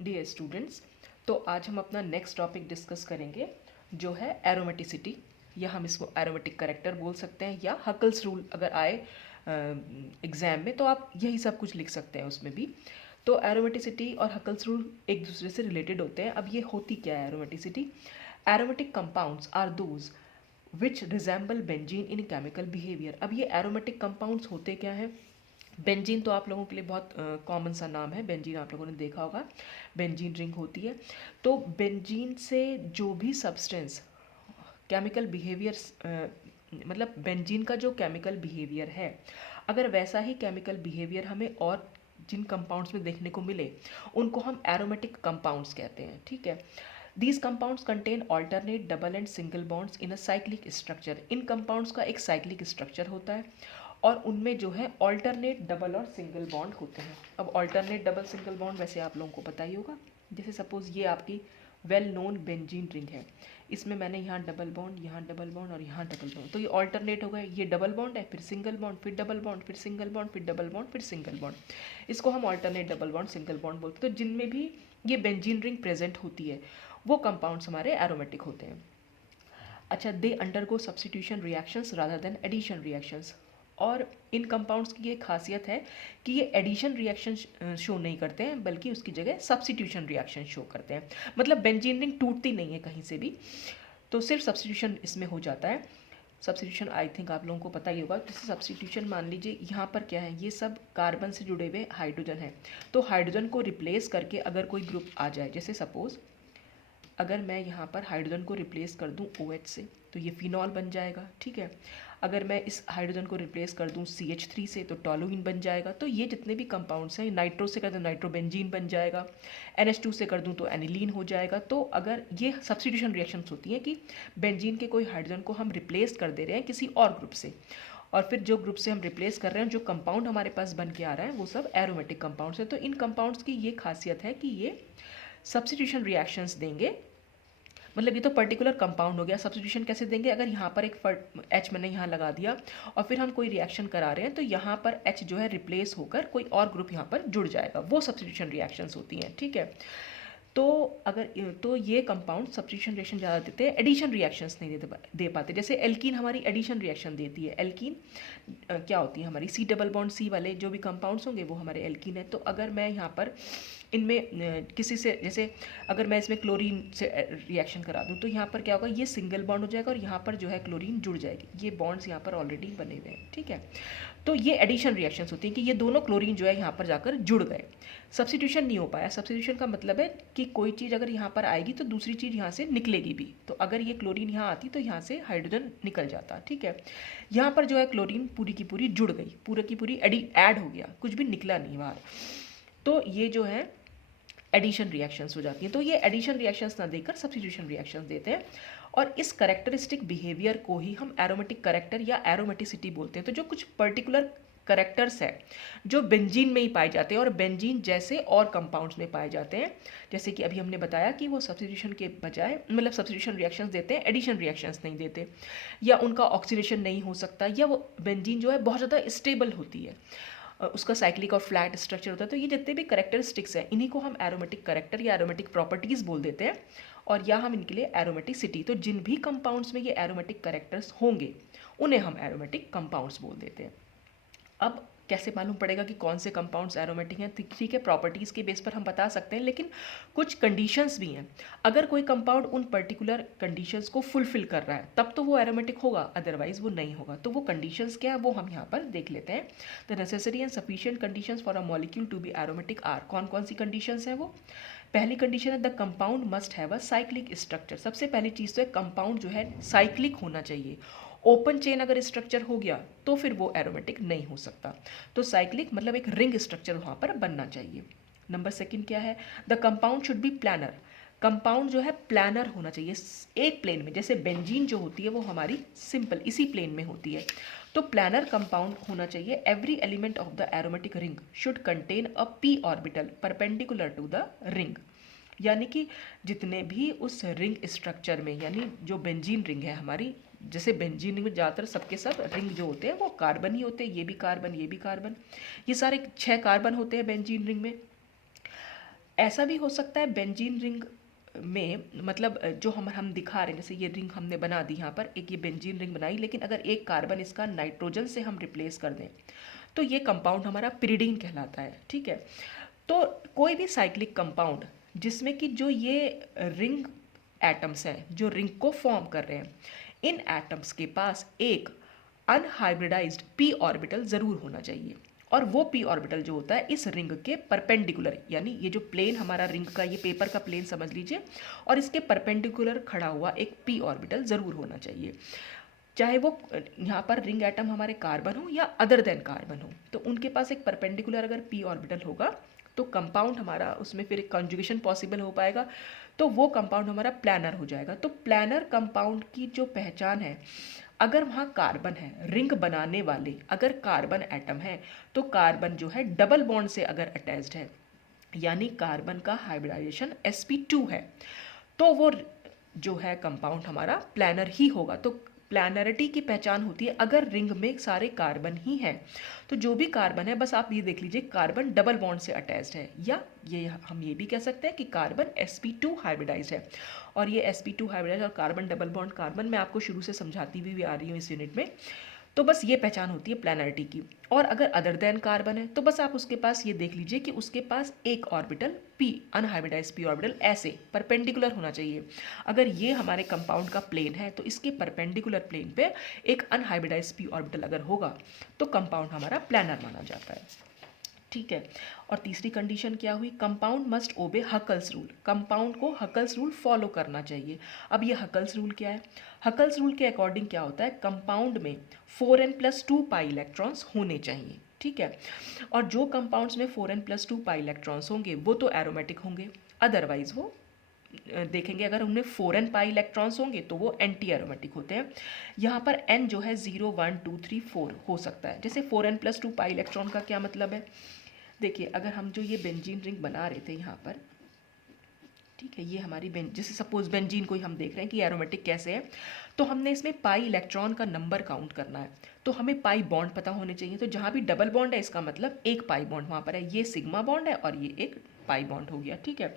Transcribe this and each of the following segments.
Dear students, तो आज हम अपना नेक्स्ट टॉपिक डिस्कस करेंगे जो है एरोमेटिसिटी, या हम इसको एरोमेटिक करेक्टर बोल सकते हैं, या हकल्स रूल अगर आए एग्ज़ाम में तो आप यही सब कुछ लिख सकते हैं उसमें भी। तो एरोमेटिसिटी और हकल्स रूल एक दूसरे से रिलेटेड होते हैं। अब ये होती क्या है aromaticity? Aromatic compounds are those which resemble benzene in chemical behaviour. अब ये एरोमेटिक कंपाउंड्स होते क्या हैं? बेंजीन तो आप लोगों के लिए बहुत कॉमन सा नाम है, बेंजीन आप लोगों ने देखा होगा, बेंजीन रिंग होती है। तो बेंजीन से जो भी सब्सटेंस केमिकल बिहेवियर, मतलब बेंजीन का जो केमिकल बिहेवियर है, अगर वैसा ही केमिकल बिहेवियर हमें और जिन कंपाउंड्स में देखने को मिले उनको हम एरोमेटिक कंपाउंड्स कहते हैं। ठीक है, these compounds contain alternate double and single bonds in a cyclic structure. In compounds का एक साइक्लिक स्ट्रक्चर होता है और उनमें जो है ऑल्टरनेट डबल और सिंगल बॉन्ड होते हैं। अब ऑल्टरनेट डबल सिंगल बॉन्ड वैसे आप लोगों को पता ही होगा। जैसे सपोज ये आपकी वेल नोन बेंजीन रिंग है, इसमें मैंने यहाँ डबल बॉन्ड, यहाँ डबल बॉन्ड और यहाँ डबल बॉन्ड, तो ये ऑल्टरनेट हो गए। ये डबल बॉन्ड है, फिर सिंगल बॉन्ड, फिर डबल बॉन्ड, फिर सिंगल बॉन्ड, फिर डबल बॉन्ड, फिर सिंगल बॉन्ड। इसको हम alternate double bond single bond बोलते हैं। तो जिनमें भी ये बेंजीन रिंग प्रेजेंट होती है वो कंपाउंड्स हमारे एरोमेटिक होते हैं। अच्छा, they undergo substitution reactions rather than addition reactions. और इन कंपाउंड्स की ये खासियत है कि ये एडिशन रिएक्शन शो नहीं करते हैं, बल्कि उसकी जगह सब्स्टिट्यूशन रिएक्शन शो करते हैं। मतलब बेंजीन रिंग टूटती नहीं है कहीं से भी, तो सिर्फ सब्स्टिट्यूशन इसमें हो जाता है। सब्स्टिट्यूशन आई थिंक आप लोगों को पता ही होगा। जैसे सब्स्टिट्यूशन मान लीजिए यहाँ पर क्या है, ये सब कार्बन से जुड़े हुए हाइड्रोजन है, तो हाइड्रोजन को रिप्लेस करके अगर कोई ग्रुप आ जाए, जैसे सपोज अगर मैं यहाँ पर हाइड्रोजन को रिप्लेस कर दूँ OH से, तो ये फिनॉल बन जाएगा। ठीक है, अगर मैं इस हाइड्रोजन को रिप्लेस कर दूँ CH3 से, तो टोलुइन बन जाएगा। तो ये जितने भी कंपाउंड्स हैं, नाइट्रो से कर दूँ नाइट्रोबेंजीन बन जाएगा, NH2 से कर दूँ तो एनिलीन हो जाएगा। तो अगर ये सब्स्टिट्यूशन रिएक्शंस होती हैं कि बेंजीन के कोई हाइड्रोजन को हम रिप्लेस कर दे रहे हैं किसी और ग्रुप से, और फिर जो ग्रुप से हम रिप्लेस कर रहे हैं, जो कंपाउंड हमारे पास बन के आ रहा है, वो सब एरोमेटिक कंपाउंड्स है। तो इन कंपाउंड्स की ये खासियत है कि ये सब्स्टिट्यूशन रिएक्शंस देंगे। मतलब ये तो पर्टिकुलर कंपाउंड हो गया। सब्स्टिट्यूशन कैसे देंगे? अगर यहाँ पर एक H मैंने यहाँ लगा दिया और फिर हम कोई रिएक्शन करा रहे हैं, तो यहाँ पर H जो है रिप्लेस होकर कोई और ग्रुप यहाँ पर जुड़ जाएगा, वो सब्स्टिट्यूशन रिएक्शंस होती हैं। ठीक है, तो अगर तो ये कंपाउंड सब्स्टिट्यूशन रिएक्शन ज़्यादा देते हैं, एडिशन रिएक्शंस नहीं दे पाते। जैसे एल्कीन हमारी एडिशन रिएक्शन देती है। एल्कीन क्या होती है हमारी? C डबल बॉन्ड C वाले जो भी कंपाउंड्स होंगे वो हमारे एल्कीन है। तो अगर मैं यहाँ पर इनमें किसी से, जैसे अगर मैं इसमें क्लोरीन से रिएक्शन करा दूँ, तो यहाँ पर क्या होगा, ये सिंगल बॉन्ड हो जाएगा और यहाँ पर जो है क्लोरीन जुड़ जाएगी। ये बॉन्ड्स यहाँ पर ऑलरेडी बने हुए हैं। ठीक है, तो ये एडिशन रिएक्शंस होती हैं कि ये दोनों क्लोरीन जो है यहाँ पर जाकर जुड़ गए। सब्स्टिट्यूशन नहीं हो पाया। सब्स्टिट्यूशन का मतलब है कि कोई चीज़ अगर यहाँ पर आएगी तो दूसरी चीज़ यहाँ से निकलेगी भी। तो अगर ये क्लोरीन यहाँ आती तो यहाँ से हाइड्रोजन निकल जाता। ठीक है, यहाँ पर जो है क्लोरीन पूरी की पूरी जुड़ गई, पूरी की पूरी ऐड हो गया, कुछ भी निकला नहीं बाहर। तो ये जो है एडिशन रिएक्शंस हो जाती हैं। तो ये एडिशन रिएक्शंस ना देकर सब्स्टिट्यूशन रिएक्शंस देते हैं, और इस करेक्टरिस्टिक बिहेवियर को ही हम एरोमेटिक करेक्टर या एरोमेटिसिटी बोलते हैं। तो जो कुछ पर्टिकुलर करेक्टर्स है जो बेंजीन में ही पाए जाते हैं और बेंजीन जैसे और कंपाउंड्स में पाए जाते हैं, जैसे कि अभी हमने बताया कि वो सब्स्टिट्यूशन के बजाय, मतलब सब्स्टिट्यूशन रिएक्शंस देते हैं, एडिशन रिएक्शंस नहीं देते, या उनका ऑक्सीडेशन नहीं हो सकता, या वो बेंजीन जो है बहुत ज़्यादा स्टेबल होती है, उसका साइक्लिक और फ्लैट स्ट्रक्चर होता है। तो ये जितने भी करेक्टरिस्टिक्स हैं, इन्हीं को हम एरोमेटिक करेक्टर या एरोमेटिक प्रॉपर्टीज़ बोल देते हैं, और या हम इनके लिए एरोमेटिसिटी। तो जिन भी कंपाउंड्स में ये एरोमेटिक करेक्टर्स होंगे उन्हें हम एरोमेटिक कंपाउंड्स बोल देते हैं। अब कैसे मालूम पड़ेगा कि कौन से कंपाउंड्स एरोमेटिक हैं? ठीक है, प्रॉपर्टीज़ के बेस पर हम बता सकते हैं, लेकिन कुछ कंडीशंस भी हैं। अगर कोई कंपाउंड उन पर्टिकुलर कंडीशंस को फुलफिल कर रहा है तब तो वो एरोमेटिक होगा, अदरवाइज वो नहीं होगा। तो वो कंडीशंस क्या है वो हम यहाँ पर देख लेते हैं। The necessary and sufficient conditions for a molecule to be aromatic are. कौन कौन सी कंडीशंस हैं वो? पहली कंडीशन है the compound must have a cyclic structure. सबसे पहली चीज़ तो है कंपाउंड जो है साइक्लिक होना चाहिए। ओपन चेन अगर स्ट्रक्चर हो गया तो फिर वो एरोमेटिक नहीं हो सकता। तो साइक्लिक मतलब एक रिंग स्ट्रक्चर वहाँ पर बनना चाहिए। नंबर सेकंड क्या है? The compound should be planar. Compound जो है प्लानर होना चाहिए, एक प्लेन में। जैसे बेंजीन जो होती है वो हमारी सिंपल इसी प्लेन में होती है, तो प्लानर कंपाउंड होना चाहिए। Every element of the aromatic ring should contain a p orbital perpendicular to the ring. यानी कि जितने भी उस रिंग स्ट्रक्चर में, यानी जो बेंजीन रिंग है हमारी, जैसे बेंजीन रिंग में ज़्यादातर सबके सब रिंग जो होते हैं वो कार्बन ही होते हैं। ये भी कार्बन, ये भी कार्बन, ये सारे 6 कार्बन होते हैं बेंजीन रिंग में। ऐसा भी हो सकता है बेंजीन रिंग में, मतलब जो हम दिखा रहे हैं, जैसे ये रिंग हमने बना दी यहाँ पर, एक ये बेंजीन रिंग बनाई, लेकिन अगर एक कार्बन इसका नाइट्रोजन से हम रिप्लेस कर दें तो ये कंपाउंड हमारा पिरिडीन कहलाता है, ठीक है। तो कोई भी साइक्लिक कंपाउंड जिसमें कि जो ये रिंग एटम्स हैं जो रिंग को फॉर्म कर रहे हैं, इन एटम्स के पास एक अनहाइब्रिडाइज्ड पी ऑर्बिटल ज़रूर होना चाहिए, और वो पी ऑर्बिटल जो होता है इस रिंग के परपेंडिकुलर, यानी ये जो प्लेन हमारा रिंग का, ये पेपर का प्लेन समझ लीजिए, और इसके परपेंडिकुलर खड़ा हुआ एक पी ऑर्बिटल ज़रूर होना चाहिए, चाहे वो यहाँ पर रिंग एटम हमारे कार्बन हो या अदर देन कार्बन हो। तो उनके पास एक परपेंडिकुलर अगर पी ऑर्बिटल होगा तो कंपाउंड हमारा, उसमें फिर एक कंजुगेशन पॉसिबल हो पाएगा, तो वो कंपाउंड हमारा प्लानर हो जाएगा। तो प्लानर कंपाउंड की जो पहचान है, अगर वहाँ कार्बन है, रिंग बनाने वाले अगर कार्बन एटम है, तो कार्बन जो है डबल बॉन्ड से अगर अटैच्ड है, यानी कार्बन का हाइब्रिडाइजेशन sp2 है, तो वो जो है कंपाउंड हमारा प्लानर ही होगा। तो प्लानरिटी की पहचान होती है अगर रिंग में सारे कार्बन ही हैं, तो जो भी कार्बन है, बस आप ये देख लीजिए कार्बन डबल बॉन्ड से अटैच्ड है, या ये हम ये भी कह सकते हैं कि कार्बन sp2 हाइब्रिडाइज्ड है। और ये sp2 हाइब्रिडाइज्ड और कार्बन डबल बॉन्ड कार्बन मैं आपको शुरू से समझाती हुई भी आ रही हूँ इस यूनिट में। तो बस ये पहचान होती है प्लानरिटी की। और अगर अदर देन कार्बन है तो बस आप उसके पास ये देख लीजिए कि उसके पास एक orbital p, unhybridised p orbital ऐसे परपेंडिकुलर होना चाहिए। अगर ये हमारे कंपाउंड का प्लेन है तो इसके परपेंडिकुलर प्लेन पे एक अनहाइब्रिडाइज्ड p ऑर्बिटल अगर होगा तो कंपाउंड हमारा प्लानर माना जाता है, ठीक है। और तीसरी कंडीशन क्या हुई, कंपाउंड मस्ट ओबे हकल्स रूल, कंपाउंड को हकल्स रूल फॉलो करना चाहिए। अब ये हकल्स रूल क्या है, हकल्स रूल के अकॉर्डिंग क्या होता है, कंपाउंड में 4n+2 पाई इलेक्ट्रॉन्स होने चाहिए, ठीक है। और जो कंपाउंड्स में 4n+2 पाई इलेक्ट्रॉन्स होंगे वो तो एरोमेटिक होंगे, अदरवाइज वो देखेंगे अगर उनमें 4n पाई इलेक्ट्रॉन्स होंगे तो वो एंटी एरोमेटिक होते हैं। यहाँ पर n जो है 0 1 2 3 4 हो सकता है। जैसे 4n+2 पाई इलेक्ट्रॉन का क्या मतलब है, देखिए अगर हम जो ये बेंजीन रिंग बना रहे थे यहाँ पर, ठीक है, ये हमारी जैसे सपोज बेंजीन को ही हम देख रहे हैं कि एरोमेटिक कैसे है, तो हमने इसमें पाई इलेक्ट्रॉन का नंबर काउंट करना है, तो हमें पाई बॉन्ड पता होने चाहिए। तो जहाँ भी डबल बॉन्ड है इसका मतलब एक पाई बॉन्ड वहाँ पर है, ये सिग्मा बॉन्ड है और ये एक पाई बॉन्ड हो गया, ठीक है।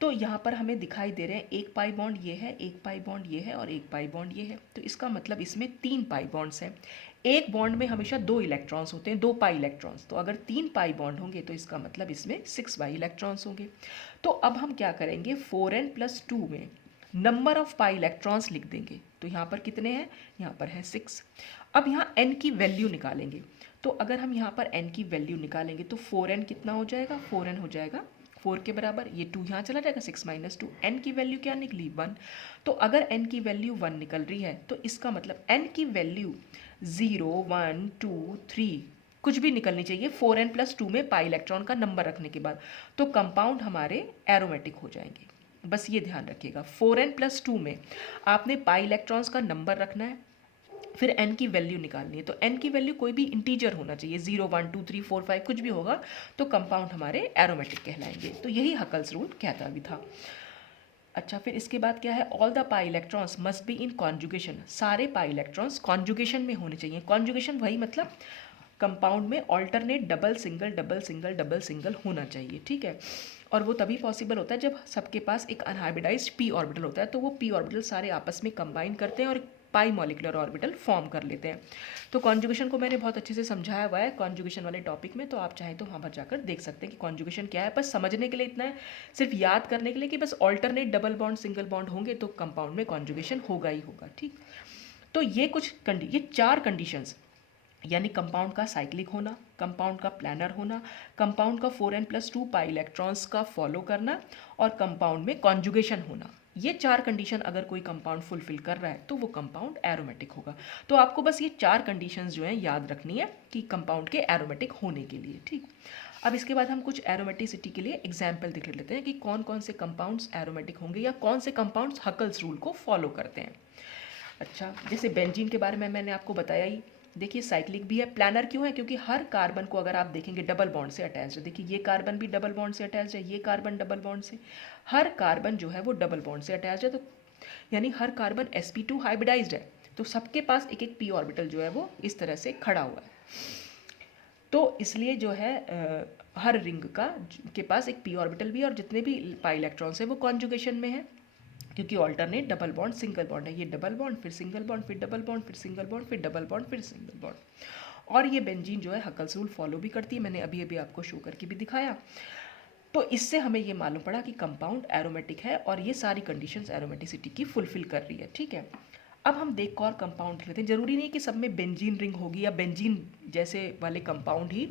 तो यहाँ पर हमें दिखाई दे रहे हैं एक पाई बॉन्ड ये है, एक पाई बॉन्ड ये है और एक पाई बॉन्ड ये है, तो इसका मतलब इसमें 3 पाई बॉन्ड्स हैं। एक बॉन्ड में हमेशा 2 इलेक्ट्रॉन्स होते हैं, 2 पाई इलेक्ट्रॉन्स, तो अगर 3 पाई बॉन्ड होंगे तो इसका मतलब इसमें 6 पाई इलेक्ट्रॉन्स होंगे। तो अब हम क्या करेंगे, 4n+2 में नंबर ऑफ पाई इलेक्ट्रॉन्स लिख देंगे, तो यहाँ पर कितने हैं, यहाँ पर है 6। अब यहाँ n की वैल्यू निकालेंगे, तो अगर हम यहाँ पर n की वैल्यू निकालेंगे तो 4n कितना हो जाएगा, 4n हो जाएगा 4 के बराबर, ये 2 यहाँ चला जाएगा, 6 - 2, n की वैल्यू क्या निकली 1। तो अगर n की वैल्यू 1 निकल रही है तो इसका मतलब n की वैल्यू 0 1 2 3 कुछ भी निकलनी चाहिए 4n+2 में पाई इलेक्ट्रॉन का नंबर रखने के बाद, तो कंपाउंड हमारे एरोमेटिक हो जाएंगे। बस ये ध्यान रखिएगा, 4n+2 में आपने पाई इलेक्ट्रॉन्स का नंबर रखना है, फिर n की वैल्यू निकालनी है, तो n की वैल्यू कोई भी इंटीजर होना चाहिए, 0 1 2 3 4 5 कुछ भी होगा तो कंपाउंड हमारे एरोमेटिक कहलाएंगे। तो यही हकल्स रूल कहता भी था। अच्छा, फिर इसके बाद क्या है, all the pi electrons must be in conjugation, सारे पाई इलेक्ट्रॉन्स कॉन्जुगेशन में होने चाहिए। कॉन्जुगेशन वही मतलब कंपाउंड में alternate double single double single double single होना चाहिए, ठीक है। और वो तभी पॉसिबल होता है जब सबके पास एक अनहाइब्रिडाइज्ड पी ऑर्बिटल होता है, तो वो पी ऑर्बिटल सारे आपस में कंबाइन करते हैं और पाई मॉलिकुलर ऑर्बिटल फॉर्म कर लेते हैं। तो कॉन्जुगेशन को मैंने बहुत अच्छे से समझाया हुआ है कॉन्जुगेशन वाले टॉपिक में, तो आप चाहें तो वहाँ पर जाकर देख सकते हैं कि कॉन्जुगेशन क्या है। बस समझने के लिए इतना है, सिर्फ याद करने के लिए कि बस alternate double bond single bond होंगे तो कंपाउंड में कॉन्जुगेशन होगा ही होगा, ठीक। तो ये ये 4 कंडीशंस, यानी कंपाउंड का साइक्लिक होना, कंपाउंड का प्लानर होना, कंपाउंड का 4n+2 पाई इलेक्ट्रॉन्स का फॉलो करना और कंपाउंड में कॉन्जुगेशन होना, ये 4 कंडीशन अगर कोई कंपाउंड फुलफिल कर रहा है तो वो कंपाउंड एरोमेटिक होगा। तो आपको बस ये 4 कंडीशंस जो हैं याद रखनी है कि कंपाउंड के एरोमेटिक होने के लिए, ठीक। अब इसके बाद हम कुछ एरोमेटिसिटी के लिए एग्जाम्पल देख लेते हैं कि कौन कौन से कंपाउंड्स एरोमेटिक होंगे या कौन से कंपाउंड्स हकल्स रूल को फॉलो करते हैं। अच्छा, जैसे बेंजीन के बारे में मैंने आपको बताया ही, देखिए साइक्लिक भी है, प्लानर क्यों है, क्योंकि हर कार्बन को अगर आप देखेंगे डबल बॉन्ड से अटैच है। देखिए ये कार्बन भी डबल बॉन्ड से अटैच है, ये कार्बन डबल बॉन्ड से, हर कार्बन जो है वो डबल बॉन्ड से अटैच है, तो यानी हर कार्बन sp2 हाइब्रिडाइज्ड है, तो सबके पास एक एक p ऑर्बिटल जो है वो इस तरह से खड़ा हुआ है। तो इसलिए जो है हर रिंग का के पास एक p ऑर्बिटल भी है और जितने भी पाई इलेक्ट्रॉन्स हैं वो कॉन्जुगेशन में है, क्योंकि alternate double bond single bond है। ये डबल बॉन्ड फिर सिंगल बॉन्ड फिर डबल बॉन्ड फिर सिंगल बॉन्ड फिर डबल बॉन्ड फिर सिंगल बॉन्ड। और ये बेंजीन जो है हकल्स रूल फॉलो भी करती है, मैंने अभी अभी आपको शो करके भी दिखाया। तो इससे हमें ये मालूम पड़ा कि कंपाउंड एरोमेटिक है और ये सारी कंडीशंस एरोमेटिसिटी की फुलफिल कर रही है। ठीक है, अब हम देख और कंपाउंड लेते हैं। जरूरी नहीं कि सब में बेंजीन रिंग होगी या बेंजीन जैसे वाले कंपाउंड ही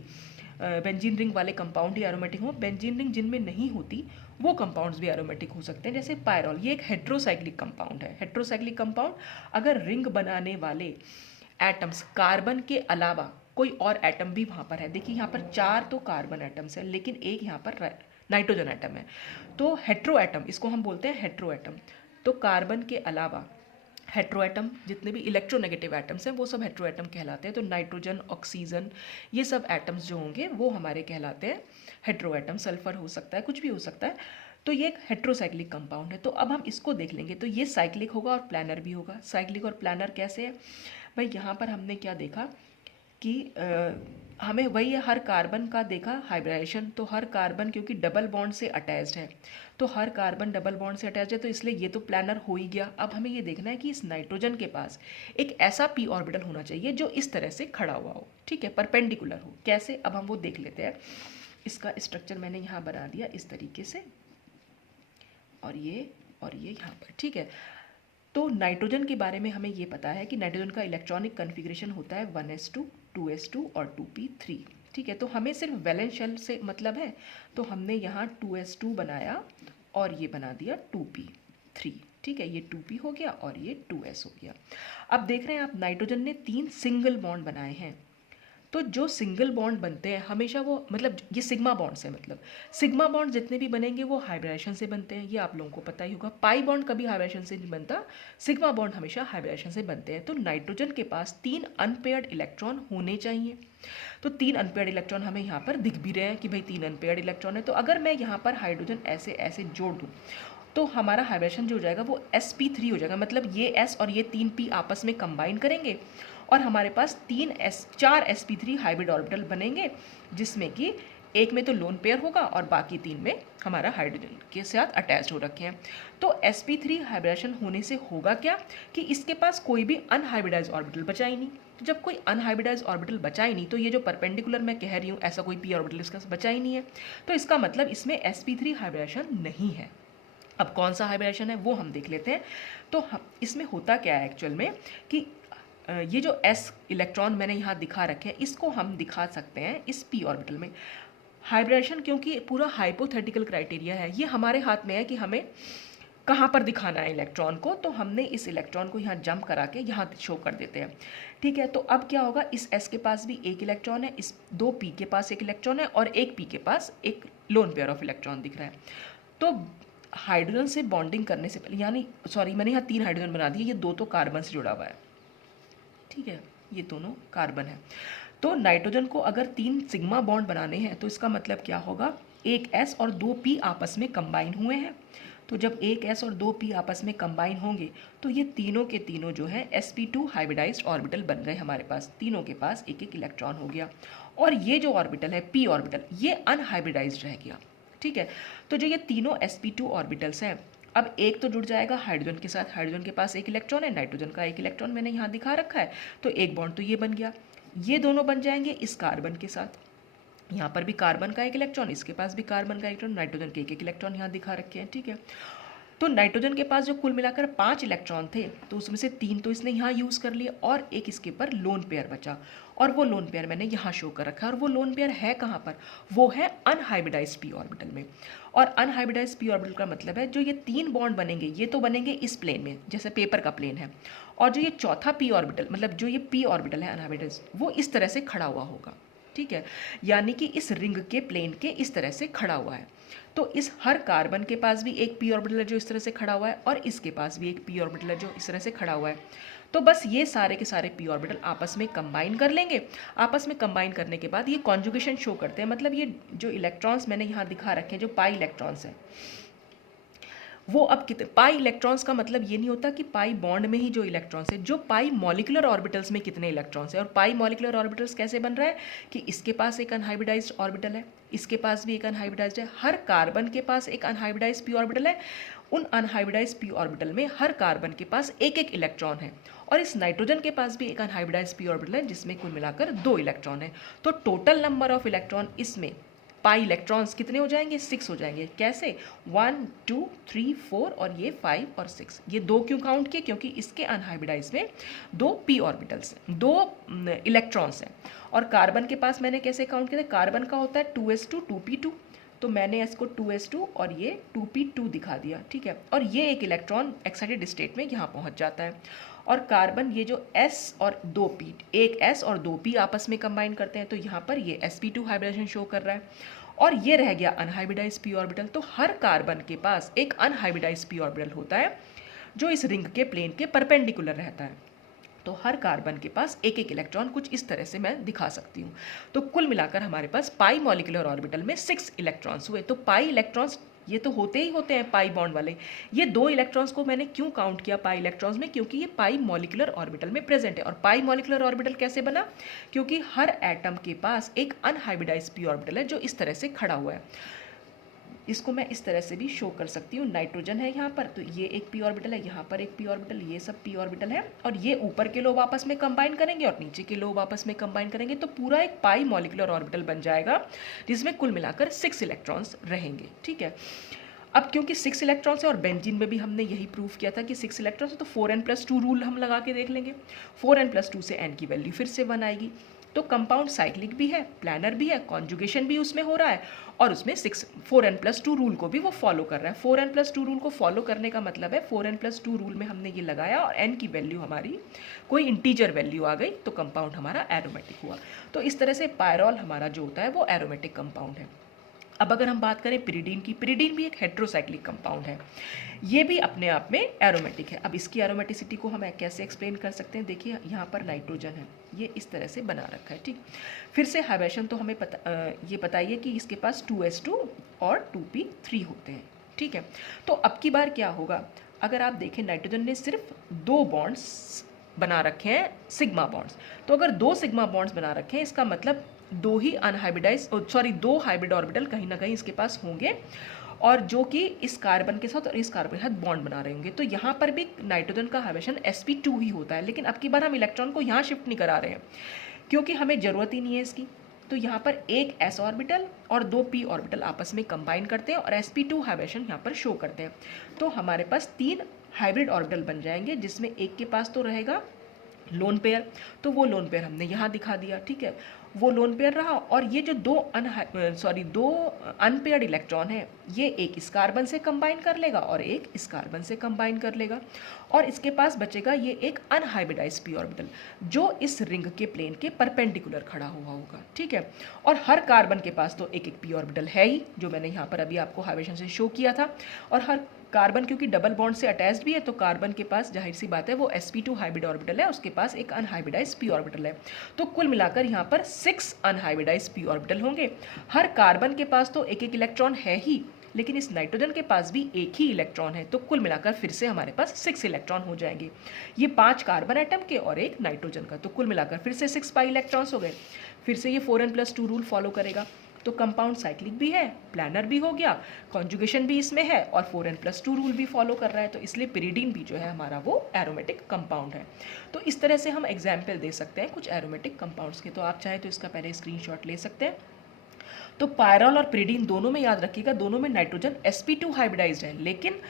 बेंजीन रिंग वाले कंपाउंड ही एरोमेटिक हो। बेंजीन रिंग जिनमें नहीं होती वो कंपाउंड्स भी एरोमेटिक हो सकते हैं, जैसे पायरॉल, ये एक हेट्रोसाइक्लिक कंपाउंड है। हेट्रोसाइक्लिक कंपाउंड अगर रिंग बनाने वाले एटम्स कार्बन के अलावा कोई और एटम भी वहाँ पर है, देखिए यहाँ पर 4 तो कार्बन एटम्स है लेकिन एक यहाँ पर नाइट्रोजन एटम है, तो हेट्रो एटम इसको हम बोलते हैं हेट्रो एटम। तो कार्बन के अलावा हेट्रो एटम जितने भी इलेक्ट्रोनेगेटिव एटम्स हैं वो सब हेट्रो एटम कहलाते हैं। तो नाइट्रोजन, ऑक्सीजन, ये सब एटम्स जो होंगे वो हमारे कहलाते हैं हेट्रो एटम। सल्फर हो सकता है, कुछ भी हो सकता है। तो ये एक हेट्रोसाइक्लिक कंपाउंड है। तो अब हम इसको देख लेंगे। तो ये साइक्लिक होगा और प्लानर भी होगा। साइक्लिक और प्लानर कैसे है भाई, यहाँ पर हमने क्या देखा कि हमें वही हर कार्बन का देखा हाइब्रिडाइजेशन। तो हर कार्बन क्योंकि डबल बॉन्ड से अटैच्ड है, तो हर कार्बन डबल बॉन्ड से अटैच है, तो इसलिए ये तो प्लानर हो ही गया। अब हमें ये देखना है कि इस नाइट्रोजन के पास एक ऐसा p ऑर्बिटल होना चाहिए जो इस तरह से खड़ा हुआ हो, ठीक है, परपेंडिकुलर हो। कैसे, अब हम वो देख लेते हैं। इसका स्ट्रक्चर मैंने यहाँ बना दिया इस तरीके से, और ये यहाँ पर, ठीक है। तो नाइट्रोजन के बारे में हमें ये पता है कि नाइट्रोजन का इलेक्ट्रॉनिक कन्फिग्रेशन होता है 1s2, 2s2 और 2p3, ठीक है। तो हमें सिर्फ वैलेंस शेल से मतलब है, तो हमने यहाँ 2s2 बनाया और ये बना दिया 2p3, ठीक है। ये 2p हो गया और ये 2s हो गया। अब देख रहे हैं आप, नाइट्रोजन ने 3 सिंगल बॉन्ड बनाए हैं। तो जो सिंगल बॉन्ड बनते हैं हमेशा वो, मतलब ये सिग्मा बॉन्ड्स हैं, मतलब सिग्मा बॉन्ड जितने भी बनेंगे वो हाइब्रिडाइजेशन से बनते हैं, ये आप लोगों को पता ही होगा। पाई बॉन्ड कभी हाइब्रिडाइजेशन से नहीं बनता, सिग्मा बॉन्ड हमेशा हाइब्रिडाइजेशन से बनते हैं। तो नाइट्रोजन के पास 3 अनपेयर्ड इलेक्ट्रॉन होने चाहिए। तो 3 अनपेयर्ड इलेक्ट्रॉन हमें यहाँ पर दिख भी रहे हैं कि भाई 3 अनपेयर्ड इलेक्ट्रॉन है। तो अगर मैं यहाँ पर हाइड्रोजन ऐसे ऐसे जोड़ दूँ तो हमारा हाइब्रिडेशन जो हो जाएगा वो sp3 हो जाएगा। मतलब ये s और ये 3p आपस में कंबाइन करेंगे और हमारे पास 4 sp3 हाइब्रिड ऑर्बिटल बनेंगे, जिसमें कि एक में तो लोन पेयर होगा और बाकी 3 में हमारा हाइड्रोजन के साथ अटैच हो रखे हैं। तो sp3 हाइब्रिडेशन होने से होगा क्या कि इसके पास कोई भी अनहाइब्रिडाइज ऑर्बिटल बचा ही नहीं। तो जब कोई अनहाइब्रिडाइज ऑर्बिटल बचा ही नहीं, तो ये जो परपेंडिकुलर मैं कह रही हूँ ऐसा कोई p ऑर्बिटल इसका बचा ही नहीं है, तो इसका मतलब इसमें sp3 हाइब्रिडेशन नहीं है। अब कौन सा हाइब्रिडेशन है वो हम देख लेते हैं। तो इसमें होता क्या है एक्चुअल में कि ये जो s इलेक्ट्रॉन मैंने यहाँ दिखा रखे हैं इसको हम दिखा सकते हैं इस p ऑर्बिटल में। हाइब्रिडेशन क्योंकि पूरा हाइपोथेटिकल क्राइटेरिया है, ये हमारे हाथ में है कि हमें कहाँ पर दिखाना है इलेक्ट्रॉन को। तो हमने इस इलेक्ट्रॉन को यहाँ जंप करा के यहाँ शो कर देते हैं, ठीक है। तो अब क्या होगा, इस s के पास भी एक इलेक्ट्रॉन है, इस 2p के पास एक इलेक्ट्रॉन है और एक p के पास एक लोन पेयर ऑफ इलेक्ट्रॉन दिख रहा है। तो हाइड्रोजन से बॉन्डिंग करने से पहले, यानी सॉरी मैंने यहाँ 3 हाइड्रोजन बना दिए, ये 2 तो कार्बन से जुड़ा हुआ है, ठीक है, ये दोनों कार्बन है। तो नाइट्रोजन को अगर 3 सिग्मा बॉन्ड बनाने हैं तो इसका मतलब क्या होगा, एक s और 2p आपस में कंबाइन हुए हैं। तो जब एक s और 2p आपस में कंबाइन होंगे तो ये तीनों के तीनों जो है sp2 हाइब्रिडाइज्ड ऑर्बिटल बन गए हमारे पास, तीनों के पास एक एक इलेक्ट्रॉन हो गया। और ये जो ऑर्बिटल है p ऑर्बिटल, ये अनहाइब्रिडाइज्ड रह गया, ठीक है। तो जो ये तीनों sp2 ऑर्बिटल्स हैं, अब एक तो जुड़ जाएगा हाइड्रोजन के साथ, हाइड्रोजन के पास एक इलेक्ट्रॉन है, नाइट्रोजन का एक इलेक्ट्रॉन मैंने यहाँ दिखा रखा है, तो एक बॉन्ड तो ये बन गया। ये दोनों बन जाएंगे इस कार्बन के साथ, यहाँ पर भी कार्बन का एक इलेक्ट्रॉन, इसके पास भी कार्बन का इलेक्ट्रॉन, नाइट्रोजन के एक इलेक्ट्रॉन यहाँ दिखा रखे हैं, ठीक है। तो नाइट्रोजन के पास जो कुल मिलाकर 5 इलेक्ट्रॉन थे, तो उसमें से 3 तो इसने यहाँ यूज़ कर लिए और एक इसके पर लोन पेयर बचा, और वो लोन पेयर मैंने यहाँ शो कर रखा है। और वो लोन पेयर है कहाँ पर, वो है अनहाइब्रिडाइज्ड p ऑर्बिटल में। और अनहाइब्रिडाइज्ड p ऑर्बिटल का मतलब है जो ये 3 बॉन्ड बनेंगे ये तो बनेंगे इस प्लेन में, जैसे पेपर का प्लेन है, और जो ये चौथा p ऑर्बिटल, मतलब जो ये p ऑर्बिटल है अनहाइब्रिडाइज्ड, वो इस तरह से खड़ा हुआ होगा, ठीक है, यानी कि इस रिंग के प्लेन के इस तरह से खड़ा हुआ है। तो इस हर कार्बन के पास भी एक p ऑर्बिटल है जो इस तरह से खड़ा हुआ है, और इसके पास भी एक p ऑर्बिटल है जो इस तरह से खड़ा हुआ है। तो बस ये सारे के सारे p ऑर्बिटल आपस में कंबाइन कर लेंगे। आपस में कंबाइन करने के बाद ये कॉन्जुगेशन शो करते हैं, मतलब ये जो इलेक्ट्रॉन्स मैंने यहाँ दिखा रखे हैं, जो पाई इलेक्ट्रॉन्स हैं, वो अब कितने पाई इलेक्ट्रॉन्स का मतलब ये नहीं होता कि पाई बॉन्ड में ही जो इलेक्ट्रॉन्स है, जो पाई मॉलिक्यूलर ऑर्बिटल्स में कितने इलेक्ट्रॉन्स है। और पाई मॉलिक्यूलर ऑर्बिटल्स कैसे बन रहा है कि इसके पास एक अनहाइब्रिडाइज्ड ऑर्बिटल है, इसके पास भी एक अनहाइब्रिडाइज्ड है, हर कार्बन के पास एक अनहाइब्रिडाइज्ड पी ऑर्बिटल है, उन अनहाइब्रिडाइज्ड पी ऑर्बिटल में हर कार्बन के पास एक एक इलेक्ट्रॉन है, और इस नाइट्रोजन के पास भी एक अनहाइब्रिडाइज्ड पी ऑर्बिटल है जिसमें कुल मिलाकर 2 इलेक्ट्रॉन है। तो टोटल नंबर ऑफ इलेक्ट्रॉन इसमें पाई इलेक्ट्रॉन्स कितने हो जाएंगे, 6 हो जाएंगे। कैसे, 1 2 3 4 और ये 5 और 6। ये 2 क्यों काउंट किए, क्योंकि इसके अनहाइब्रिडाइज में 2 पी ऑर्बिटल्स हैं, 2 इलेक्ट्रॉन्स हैं। और कार्बन के पास मैंने कैसे काउंट किया था, कार्बन का होता है 2s2 2p2, तो मैंने इसको 2s2 और ये 2p2 दिखा दिया, ठीक है। और ये एक इलेक्ट्रॉन एक्साइटेड स्टेट में यहाँ पहुँच जाता है। और कार्बन ये जो s और 2p, एक s और 2p आपस में कंबाइन करते हैं, तो यहाँ पर ये sp2 हाइब्रिडेशन शो कर रहा है। और ये रह गया अनहाइब्रिडाइज पी ऑर्बिटल। तो हर कार्बन के पास एक अनहाइब्रिडाइज पी ऑर्बिटल होता है जो इस रिंग के प्लेन के परपेंडिकुलर रहता है। तो हर कार्बन के पास एक एक इलेक्ट्रॉन कुछ इस तरह से मैं दिखा सकती हूँ। तो कुल मिलाकर हमारे पास पाई मॉलिक्यूलर ऑर्बिटल में 6 इलेक्ट्रॉन्स हुए। तो पाई इलेक्ट्रॉन्स ये तो होते ही होते हैं पाई बॉन्ड वाले। ये 2 इलेक्ट्रॉन्स को मैंने क्यों काउंट किया पाई इलेक्ट्रॉन्स में, क्योंकि ये पाई मॉलिक्यूलर ऑर्बिटल में प्रेजेंट है। और पाई मॉलिक्यूलर ऑर्बिटल कैसे बना, क्योंकि हर एटम के पास एक अनहाइब्रिडाइज्ड पी ऑर्बिटल है जो इस तरह से खड़ा हुआ है। इसको मैं इस तरह से भी शो कर सकती हूँ। नाइट्रोजन है यहाँ पर, तो ये एक पी ऑर्बिटल है, यहाँ पर एक पी ऑर्बिटल, ये सब पी ऑर्बिटल है। और ये ऊपर के लोब आपस में कंबाइन करेंगे और नीचे के लोब आपस में कंबाइन करेंगे, तो पूरा एक पाई मॉलिक्यूलर ऑर्बिटल बन जाएगा जिसमें कुल मिलाकर 6 इलेक्ट्रॉन्स रहेंगे, ठीक है। अब क्योंकि 6 इलेक्ट्रॉन्स है और बेंजीन में भी हमने यही प्रूव किया था कि 6 इलेक्ट्रॉन्स है, तो 4n+2 रूल हम लगा के देख लेंगे। 4n+2 से n की वैल्यू फिर से 1 आएगी। तो कंपाउंड साइक्लिक भी है, प्लानर भी है, कॉन्जुगेशन भी उसमें हो रहा है, और उसमें 4n+2 रूल को भी वो फॉलो कर रहा है। 4n+2 रूल को फॉलो करने का मतलब है 4n+2 रूल में हमने ये लगाया और n की वैल्यू हमारी कोई इंटीजर वैल्यू आ गई, तो कंपाउंड हमारा एरोमेटिक हुआ। तो इस तरह से पायरॉल हमारा जो होता है वो एरोमेटिक कंपाउंड है। अब अगर हम बात करें पिरिडीन की, पिरिडीन भी एक हेट्रोसाइक्लिक कंपाउंड है, ये भी अपने आप में एरोमेटिक है। अब इसकी एरोमेटिसिटी को हम कैसे एक्सप्लेन कर सकते हैं, देखिए यहाँ पर नाइट्रोजन है, ये इस तरह से बना रखा है, ठीक। फिर से हाइब्रिडेशन तो हमें ये बताइए कि इसके पास 2s2 और 2p3 होते हैं, ठीक है। तो अब की बार क्या होगा, अगर आप देखें नाइट्रोजन ने सिर्फ 2 बॉन्ड्स बना रखे हैं, सिग्मा बॉन्ड्स। तो अगर 2 सिग्मा बॉन्ड्स बना रखे हैं, इसका मतलब 2 ही दो हाइब्रिड ऑर्बिटल कहीं ना कहीं इसके पास होंगे, और जो कि इस कार्बन के साथ और इस कार्बन के साथ बॉन्ड बना रहे होंगे। तो यहाँ पर भी नाइट्रोजन का हाइब्रिडेशन sp2 ही होता है, लेकिन अब की बार हम इलेक्ट्रॉन को यहाँ शिफ्ट नहीं करा रहे हैं क्योंकि हमें ज़रूरत ही नहीं है इसकी। तो यहाँ पर एक s ऑर्बिटल और 2 p ऑर्बिटल आपस में कंबाइन करते हैं और sp2 हाइब्रिडेशन यहाँ पर शो करते हैं। तो हमारे पास 3 हाइब्रिड ऑर्बिटल बन जाएंगे, जिसमें एक के पास तो रहेगा लोन पेयर, तो वो लोन पेयर हमने यहाँ दिखा दिया, ठीक है। वो लोन पेयर रहा, और ये जो दो अनपेयर्ड इलेक्ट्रॉन है, ये एक इस कार्बन से कंबाइन कर लेगा और एक इस कार्बन से कंबाइन कर लेगा, और इसके पास बचेगा ये एक अनहाइब्रिडाइज्ड पी ऑर्बिटल जो इस रिंग के प्लेन के परपेंडिकुलर खड़ा हुआ होगा, ठीक है। और हर कार्बन के पास तो एक एक पी ऑर्बिटल है ही, जो मैंने यहाँ पर अभी आपको हाइब्रिडेशन से शो किया था। और हर कार्बन क्योंकि डबल बॉन्ड से अटैच्ड भी है, तो कार्बन के पास जाहिर सी बात है वो sp2 हाइब्रिड ऑर्बिटल है, उसके पास एक अनहाइब्रिडाइज्ड p ऑर्बिटल है। तो कुल मिलाकर यहाँ पर 6 अनहाइब्रिडाइज्ड p ऑर्बिटल होंगे। हर कार्बन के पास तो एक एक इलेक्ट्रॉन है ही, लेकिन इस नाइट्रोजन के पास भी एक ही इलेक्ट्रॉन है, तो कुल मिलाकर फिर से हमारे पास 6 इलेक्ट्रॉन हो जाएंगे। ये 5 कार्बन एटम के और एक नाइट्रोजन का, तो कुल मिलाकर फिर से 6 पाई इलेक्ट्रॉन्स हो गए। फिर से ये 4n+2 रूल फॉलो करेगा, तो कंपाउंड साइक्लिक भी है, प्लानर भी हो गया, कॉन्जुगेशन भी इसमें है, और 4n+2 रूल भी फॉलो कर रहा है, तो इसलिए पिरिडीन भी जो है हमारा वो एरोमेटिक कंपाउंड है। तो इस तरह से हम एग्जाम्पल दे सकते हैं कुछ एरोमेटिक कंपाउंड्स के। तो आप चाहे तो इसका पहले स्क्रीनशॉट ले सकते हैं। तो पायरॉल और पिरिडीन दोनों में याद रखिएगा, दोनों में नाइट्रोजन sp2 हाइब्रिडाइज्ड है, लेकिन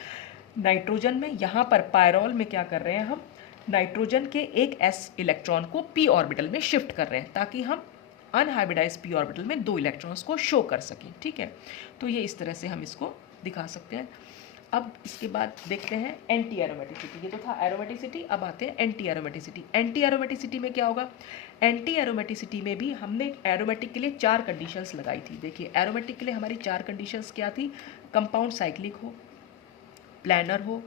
नाइट्रोजन में यहाँ पर पायरॉल में क्या कर रहे हैं, हम नाइट्रोजन के एक s इलेक्ट्रॉन को p ऑर्बिटल में शिफ्ट कर रहे हैं ताकि हम अनहाइब्रिडाइज्ड p ऑर्बिटल में 2 इलेक्ट्रॉन्स को शो कर सकें, ठीक है। तो ये इस तरह से हम इसको दिखा सकते हैं। अब इसके बाद देखते हैं एंटी एरोमेटिसिटी। ये तो था एरोमेटिसिटी, अब आते हैं एंटी एरोमेटिसिटी। एंटी एरोमेटिसिटी में क्या होगा, एंटी एरोमेटिसिटी में भी हमने एरोमेटिक के लिए 4 कंडीशंस लगाई थी। देखिए एरोमेटिक के लिए हमारी 4 कंडीशंस क्या थी, कंपाउंड साइक्लिक हो, प्लानर हो,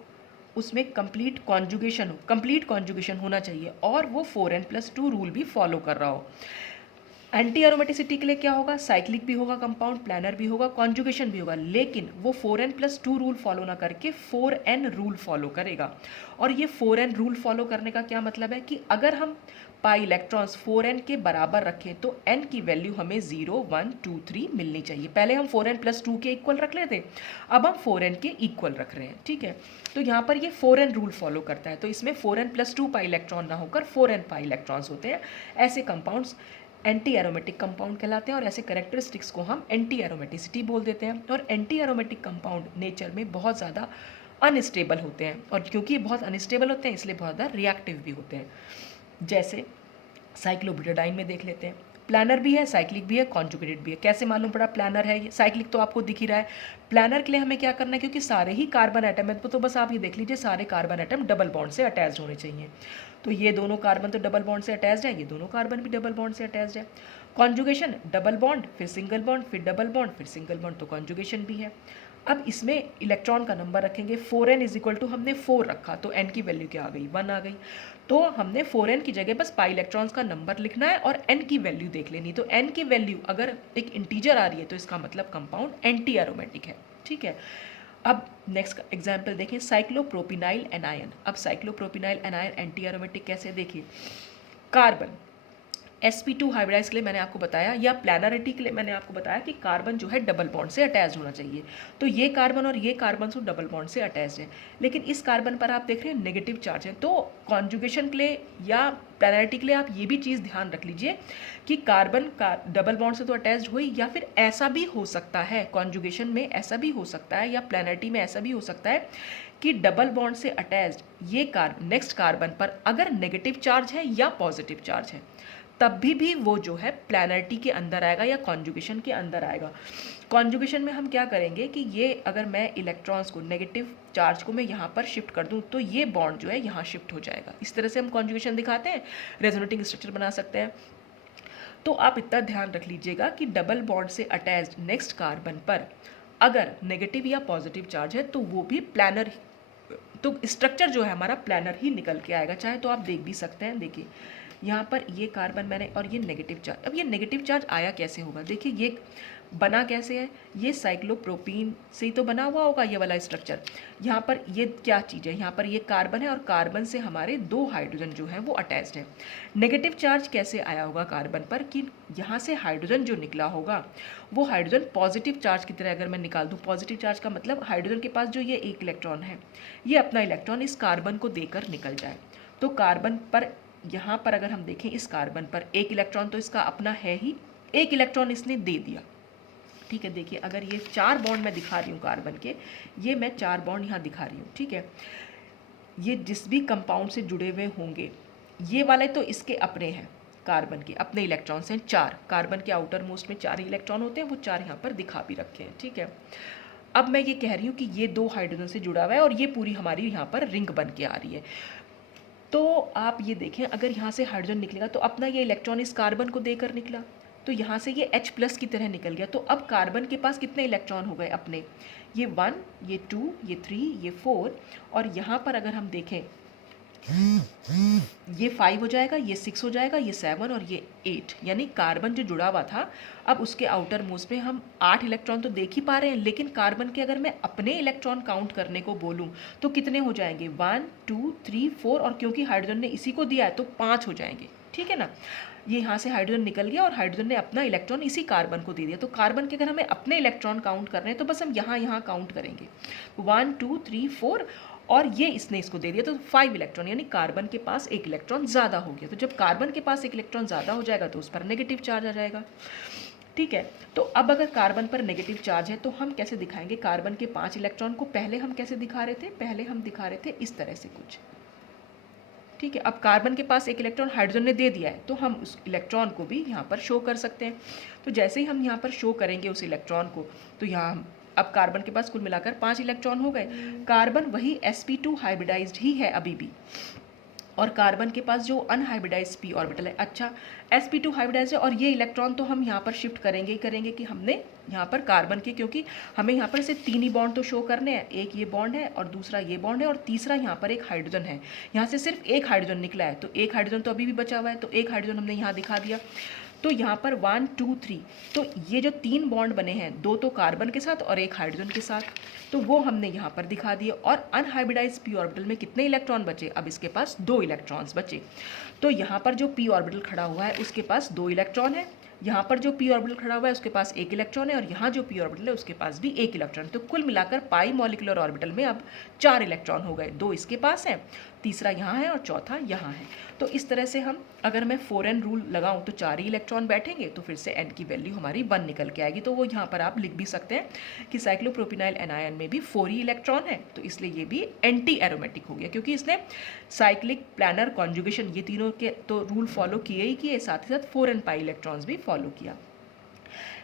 उसमें कंप्लीट कॉन्जुगेशन होना चाहिए, और वो 4n+2 रूल भी फॉलो कर रहा हो। एंटी एरोमेटिसिटी के लिए क्या होगा, साइक्लिक भी होगा कंपाउंड, प्लानर भी होगा, कॉन्जुगेशन भी होगा, लेकिन वो 4n+2 रूल फॉलो ना करके 4n रूल फॉलो करेगा। और ये 4n रूल फॉलो करने का क्या मतलब है कि अगर हम पाई इलेक्ट्रॉन्स 4n के बराबर रखें तो n की वैल्यू हमें 0, 1, 2, 3 मिलनी चाहिए। पहले हम 4n+2 के इक्वल रख लेते, अब हम 4n के इक्वल रख रहे हैं, ठीक है। तो यहाँ पर ये 4n रूल फॉलो करता है, तो इसमें 4n+2 पाई इलेक्ट्रॉन ना होकर 4n पाई इलेक्ट्रॉन्स होते हैं। ऐसे कंपाउंड्स एंटी एरोमेटिक कंपाउंड कहलाते हैं और ऐसे करेक्टरिस्टिक्स को हम एंटी एरोमेटिसिटी बोल देते हैं। और एंटी एरोमेटिक कंपाउंड नेचर में बहुत ज़्यादा अनस्टेबल होते हैं, और क्योंकि ये बहुत अनस्टेबल होते हैं इसलिए बहुत ज़्यादा रिएक्टिव भी होते हैं। जैसे साइक्लोब्यूटाडाइन में देख लेते हैं, प्लानर भी है, साइक्लिक भी है, कॉन्जुगेटेड भी है। कैसे मालूम पड़ा प्लानर है, ये साइक्लिक तो आपको दिख ही रहा है। प्लानर के लिए हमें क्या करना है, क्योंकि सारे ही कार्बन एटम है तो बस आप ये देख लीजिए सारे कार्बन एटम डबल बॉन्ड से अटैच्ड होने चाहिए। तो ये दोनों कार्बन तो डबल बॉन्ड से अटैच्ड है, ये दोनों कार्बन भी डबल बॉन्ड से अटैच्ड है। कॉन्जुगेशन, डबल बॉन्ड फिर सिंगल बॉन्ड फिर डबल बॉन्ड फिर सिंगल बॉन्ड, तो कॉन्जुगेशन भी है। अब इसमें इलेक्ट्रॉन का नंबर रखेंगे, 4n इक्वल टू हमने 4 रखा तो n की वैल्यू क्या आ गई, 1 आ गई। तो हमने 4n की जगह बस पाई इलेक्ट्रॉन्स का नंबर लिखना है और n की वैल्यू देख लेनी। तो n की वैल्यू अगर एक इंटीजर आ रही है तो इसका मतलब कंपाउंड एंटी एरोमेटिक है, ठीक है। अब नेक्स्ट एग्जाम्पल देखिए, साइक्लोप्रोपिनाइल एनायन। अब साइक्लोप्रोपिनाइल एनायन एंटी एरोमेटिक कैसे, देखिए कार्बन sp2 हाइब्रिडाइज के लिए मैंने आपको बताया, या प्लानरिटी के लिए मैंने आपको बताया कि कार्बन जो है डबल बॉन्ड से अटैच होना चाहिए। तो ये कार्बन और ये कार्बन तो डबल बॉन्ड से अटैच है, लेकिन इस कार्बन पर आप देख रहे हैं नेगेटिव चार्ज है। तो कॉन्जुगेशन के लिए या प्लानरिटी के लिए आप ये भी चीज़ ध्यान रख लीजिए कि कार्बन का डबल बॉन्ड से तो अटैच हुई, या फिर ऐसा भी हो सकता है कॉन्जुगेशन में, ऐसा भी हो सकता है या प्लानरिटी में ऐसा भी हो सकता है कि डबल बॉन्ड से अटैच्ड ये नेक्स्ट कार्बन पर अगर नेगेटिव चार्ज है या पॉजिटिव चार्ज है तब भी वो जो है प्लानरिटी के अंदर आएगा या कॉन्जुगेशन के अंदर आएगा। कॉन्जुगेशन में हम क्या करेंगे कि ये अगर मैं इलेक्ट्रॉन्स को नेगेटिव चार्ज को मैं यहाँ पर शिफ्ट कर दूँ तो ये बॉन्ड जो है यहाँ शिफ्ट हो जाएगा। इस तरह से हम कॉन्जुगेशन दिखाते हैं, रेजोनेटिंग स्ट्रक्चर बना सकते हैं। तो आप इतना ध्यान रख लीजिएगा कि डबल बॉन्ड से अटैच्ड नेक्स्ट कार्बन पर अगर नेगेटिव या पॉजिटिव चार्ज है तो वो भी प्लानर, तो स्ट्रक्चर जो है हमारा प्लानर ही निकल के आएगा। चाहे तो आप देख भी सकते हैं, देखिए यहाँ पर ये कार्बन मैंने और ये नेगेटिव चार्ज। अब ये नेगेटिव चार्ज आया कैसे होगा, देखिए ये बना कैसे है, ये साइक्लोप्रोपीन से ही तो बना हुआ होगा ये वाला स्ट्रक्चर। यहाँ पर ये क्या चीज़ है, यहाँ पर ये कार्बन है और कार्बन से हमारे 2 हाइड्रोजन जो है वो अटैच्ड है। नेगेटिव चार्ज कैसे आया होगा कार्बन पर कि यहाँ से हाइड्रोजन जो निकला होगा वो हाइड्रोजन पॉजिटिव चार्ज की तरह अगर मैं निकाल दूँ, पॉजिटिव चार्ज का मतलब हाइड्रोजन के पास जो ये एक इलेक्ट्रॉन है ये अपना इलेक्ट्रॉन इस कार्बन को देकर निकल जाए। तो कार्बन पर यहाँ पर अगर हम देखें इस कार्बन पर एक इलेक्ट्रॉन तो इसका अपना है ही, एक इलेक्ट्रॉन इसने दे दिया, ठीक है। देखिए अगर ये 4 बॉन्ड मैं दिखा रही हूँ कार्बन के, ये मैं 4 बॉन्ड यहाँ दिखा रही हूँ, ठीक है। ये जिस भी कंपाउंड से जुड़े हुए होंगे ये वाले तो इसके अपने हैं, कार्बन के अपने इलेक्ट्रॉन्स हैं 4। कार्बन के आउटर मोस्ट में 4 ही इलेक्ट्रॉन होते हैं, वो 4 यहाँ पर दिखा भी रखे हैं, ठीक है। अब मैं ये कह रही हूँ कि ये 2 हाइड्रोजन से जुड़ा हुआ है और ये पूरी हमारी यहाँ पर रिंग बन के आ रही है। तो आप ये देखें अगर यहाँ से हाइड्रोजन निकलेगा तो अपना ये इलेक्ट्रॉन इस कार्बन को देकर निकला, तो यहाँ से ये H+ की तरह निकल गया। तो अब कार्बन के पास कितने इलेक्ट्रॉन हो गए अपने, ये 1, ये 2, ये 3, ये 4, और यहाँ पर अगर हम देखें ये 5 हो जाएगा, ये 6 हो जाएगा, ये 7 और ये 8। यानी कार्बन जो जुड़ा हुआ था अब उसके आउटर मोस्ट में हम 8 इलेक्ट्रॉन तो देख ही पा रहे हैं, लेकिन कार्बन के अगर मैं अपने इलेक्ट्रॉन काउंट करने को बोलूं तो कितने हो जाएंगे, 1, 2, 3, 4, और क्योंकि हाइड्रोजन ने इसी को दिया है तो 5 हो जाएंगे, ठीक है ना। ये यहाँ से हाइड्रोजन निकल गया और हाइड्रोजन ने अपना इलेक्ट्रॉन इसी कार्बन को दे दिया। तो कार्बन के अगर हमें अपने इलेक्ट्रॉन काउंट करने हैं तो बस हम यहाँ काउंट करेंगे, 1, 2, 3, 4, और ये इसने इसको दे दिया तो 5 इलेक्ट्रॉन, यानी कार्बन के पास एक इलेक्ट्रॉन ज़्यादा हो गया। तो जब कार्बन के पास एक इलेक्ट्रॉन ज़्यादा हो जाएगा तो उस पर नेगेटिव चार्ज आ जाएगा, ठीक है। तो अब अगर कार्बन पर नेगेटिव चार्ज है तो हम कैसे दिखाएंगे, कार्बन के 5 इलेक्ट्रॉन को पहले हम कैसे दिखा रहे थे, पहले हम दिखा रहे थे इस तरह से कुछ, ठीक है। अब कार्बन के पास एक इलेक्ट्रॉन हाइड्रोजन ने दे दिया है तो हम उस इलेक्ट्रॉन को भी यहाँ पर शो कर सकते हैं। तो जैसे ही हम यहाँ पर शो करेंगे उस इलेक्ट्रॉन को तो यहाँ अब कार्बन के पास कुल मिलाकर 5 इलेक्ट्रॉन हो गए। कार्बन वही sp2 हाइब्रिडाइज्ड ही है अभी भी, और कार्बन के पास जो अनहाइब्रिडाइज्ड p ऑर्बिटल है, अच्छा sp2 हाइब्रिडाइज्ड है, और ये इलेक्ट्रॉन तो हम यहाँ पर शिफ्ट करेंगे ही करेंगे कि हमने यहाँ पर कार्बन के, क्योंकि हमें यहाँ पर से 3 ही बॉन्ड तो शो करने हैं, एक ये बॉन्ड है और दूसरा ये बॉन्ड है और तीसरा यहाँ पर एक हाइड्रोजन है। यहाँ से सिर्फ एक हाइड्रोजन निकला है तो एक हाइड्रोजन तो अभी भी बचा हुआ है, तो एक हाइड्रोजन हमने यहाँ दिखा दिया। तो यहाँ पर 1 2 3, तो ये जो 3 बॉन्ड बने हैं, 2 तो कार्बन के साथ और 1 हाइड्रोजन के साथ, तो वो हमने यहाँ पर दिखा दिए। और अनहाइब्रिडाइज्ड p ऑर्बिटल में कितने इलेक्ट्रॉन बचे? अब इसके पास 2 इलेक्ट्रॉन्स बचे। तो यहाँ पर जो p ऑर्बिटल खड़ा हुआ है उसके पास 2 इलेक्ट्रॉन है, यहाँ पर जो p ऑर्बिटल खड़ा हुआ है उसके पास 1 इलेक्ट्रॉन है, और यहाँ जो p ऑर्बिटल है उसके पास भी 1 इलेक्ट्रॉन। तो कुल मिलाकर पाई मॉलिक्यूलर ऑर्बिटल में अब 4 इलेक्ट्रॉन हो गए, 2 इसके पास है, तीसरा यहाँ है और चौथा यहाँ है। तो इस तरह से हम अगर मैं 4n रूल लगाऊं तो 4 ही इलेक्ट्रॉन बैठेंगे, तो फिर से n की वैल्यू हमारी 1 निकल के आएगी। तो वो यहाँ पर आप लिख भी सकते हैं कि साइक्लोप्रोपिनाइल एनायन में भी 4 ही इलेक्ट्रॉन है, तो इसलिए ये भी एंटी एरोमेटिक हो गया, क्योंकि इसने साइक्लिक, प्लानर, कॉन्जुगेशन ये तीनों के तो रूल फॉलो किए ही किए, साथ ही साथ 4n पाई इलेक्ट्रॉन्स भी फॉलो किया।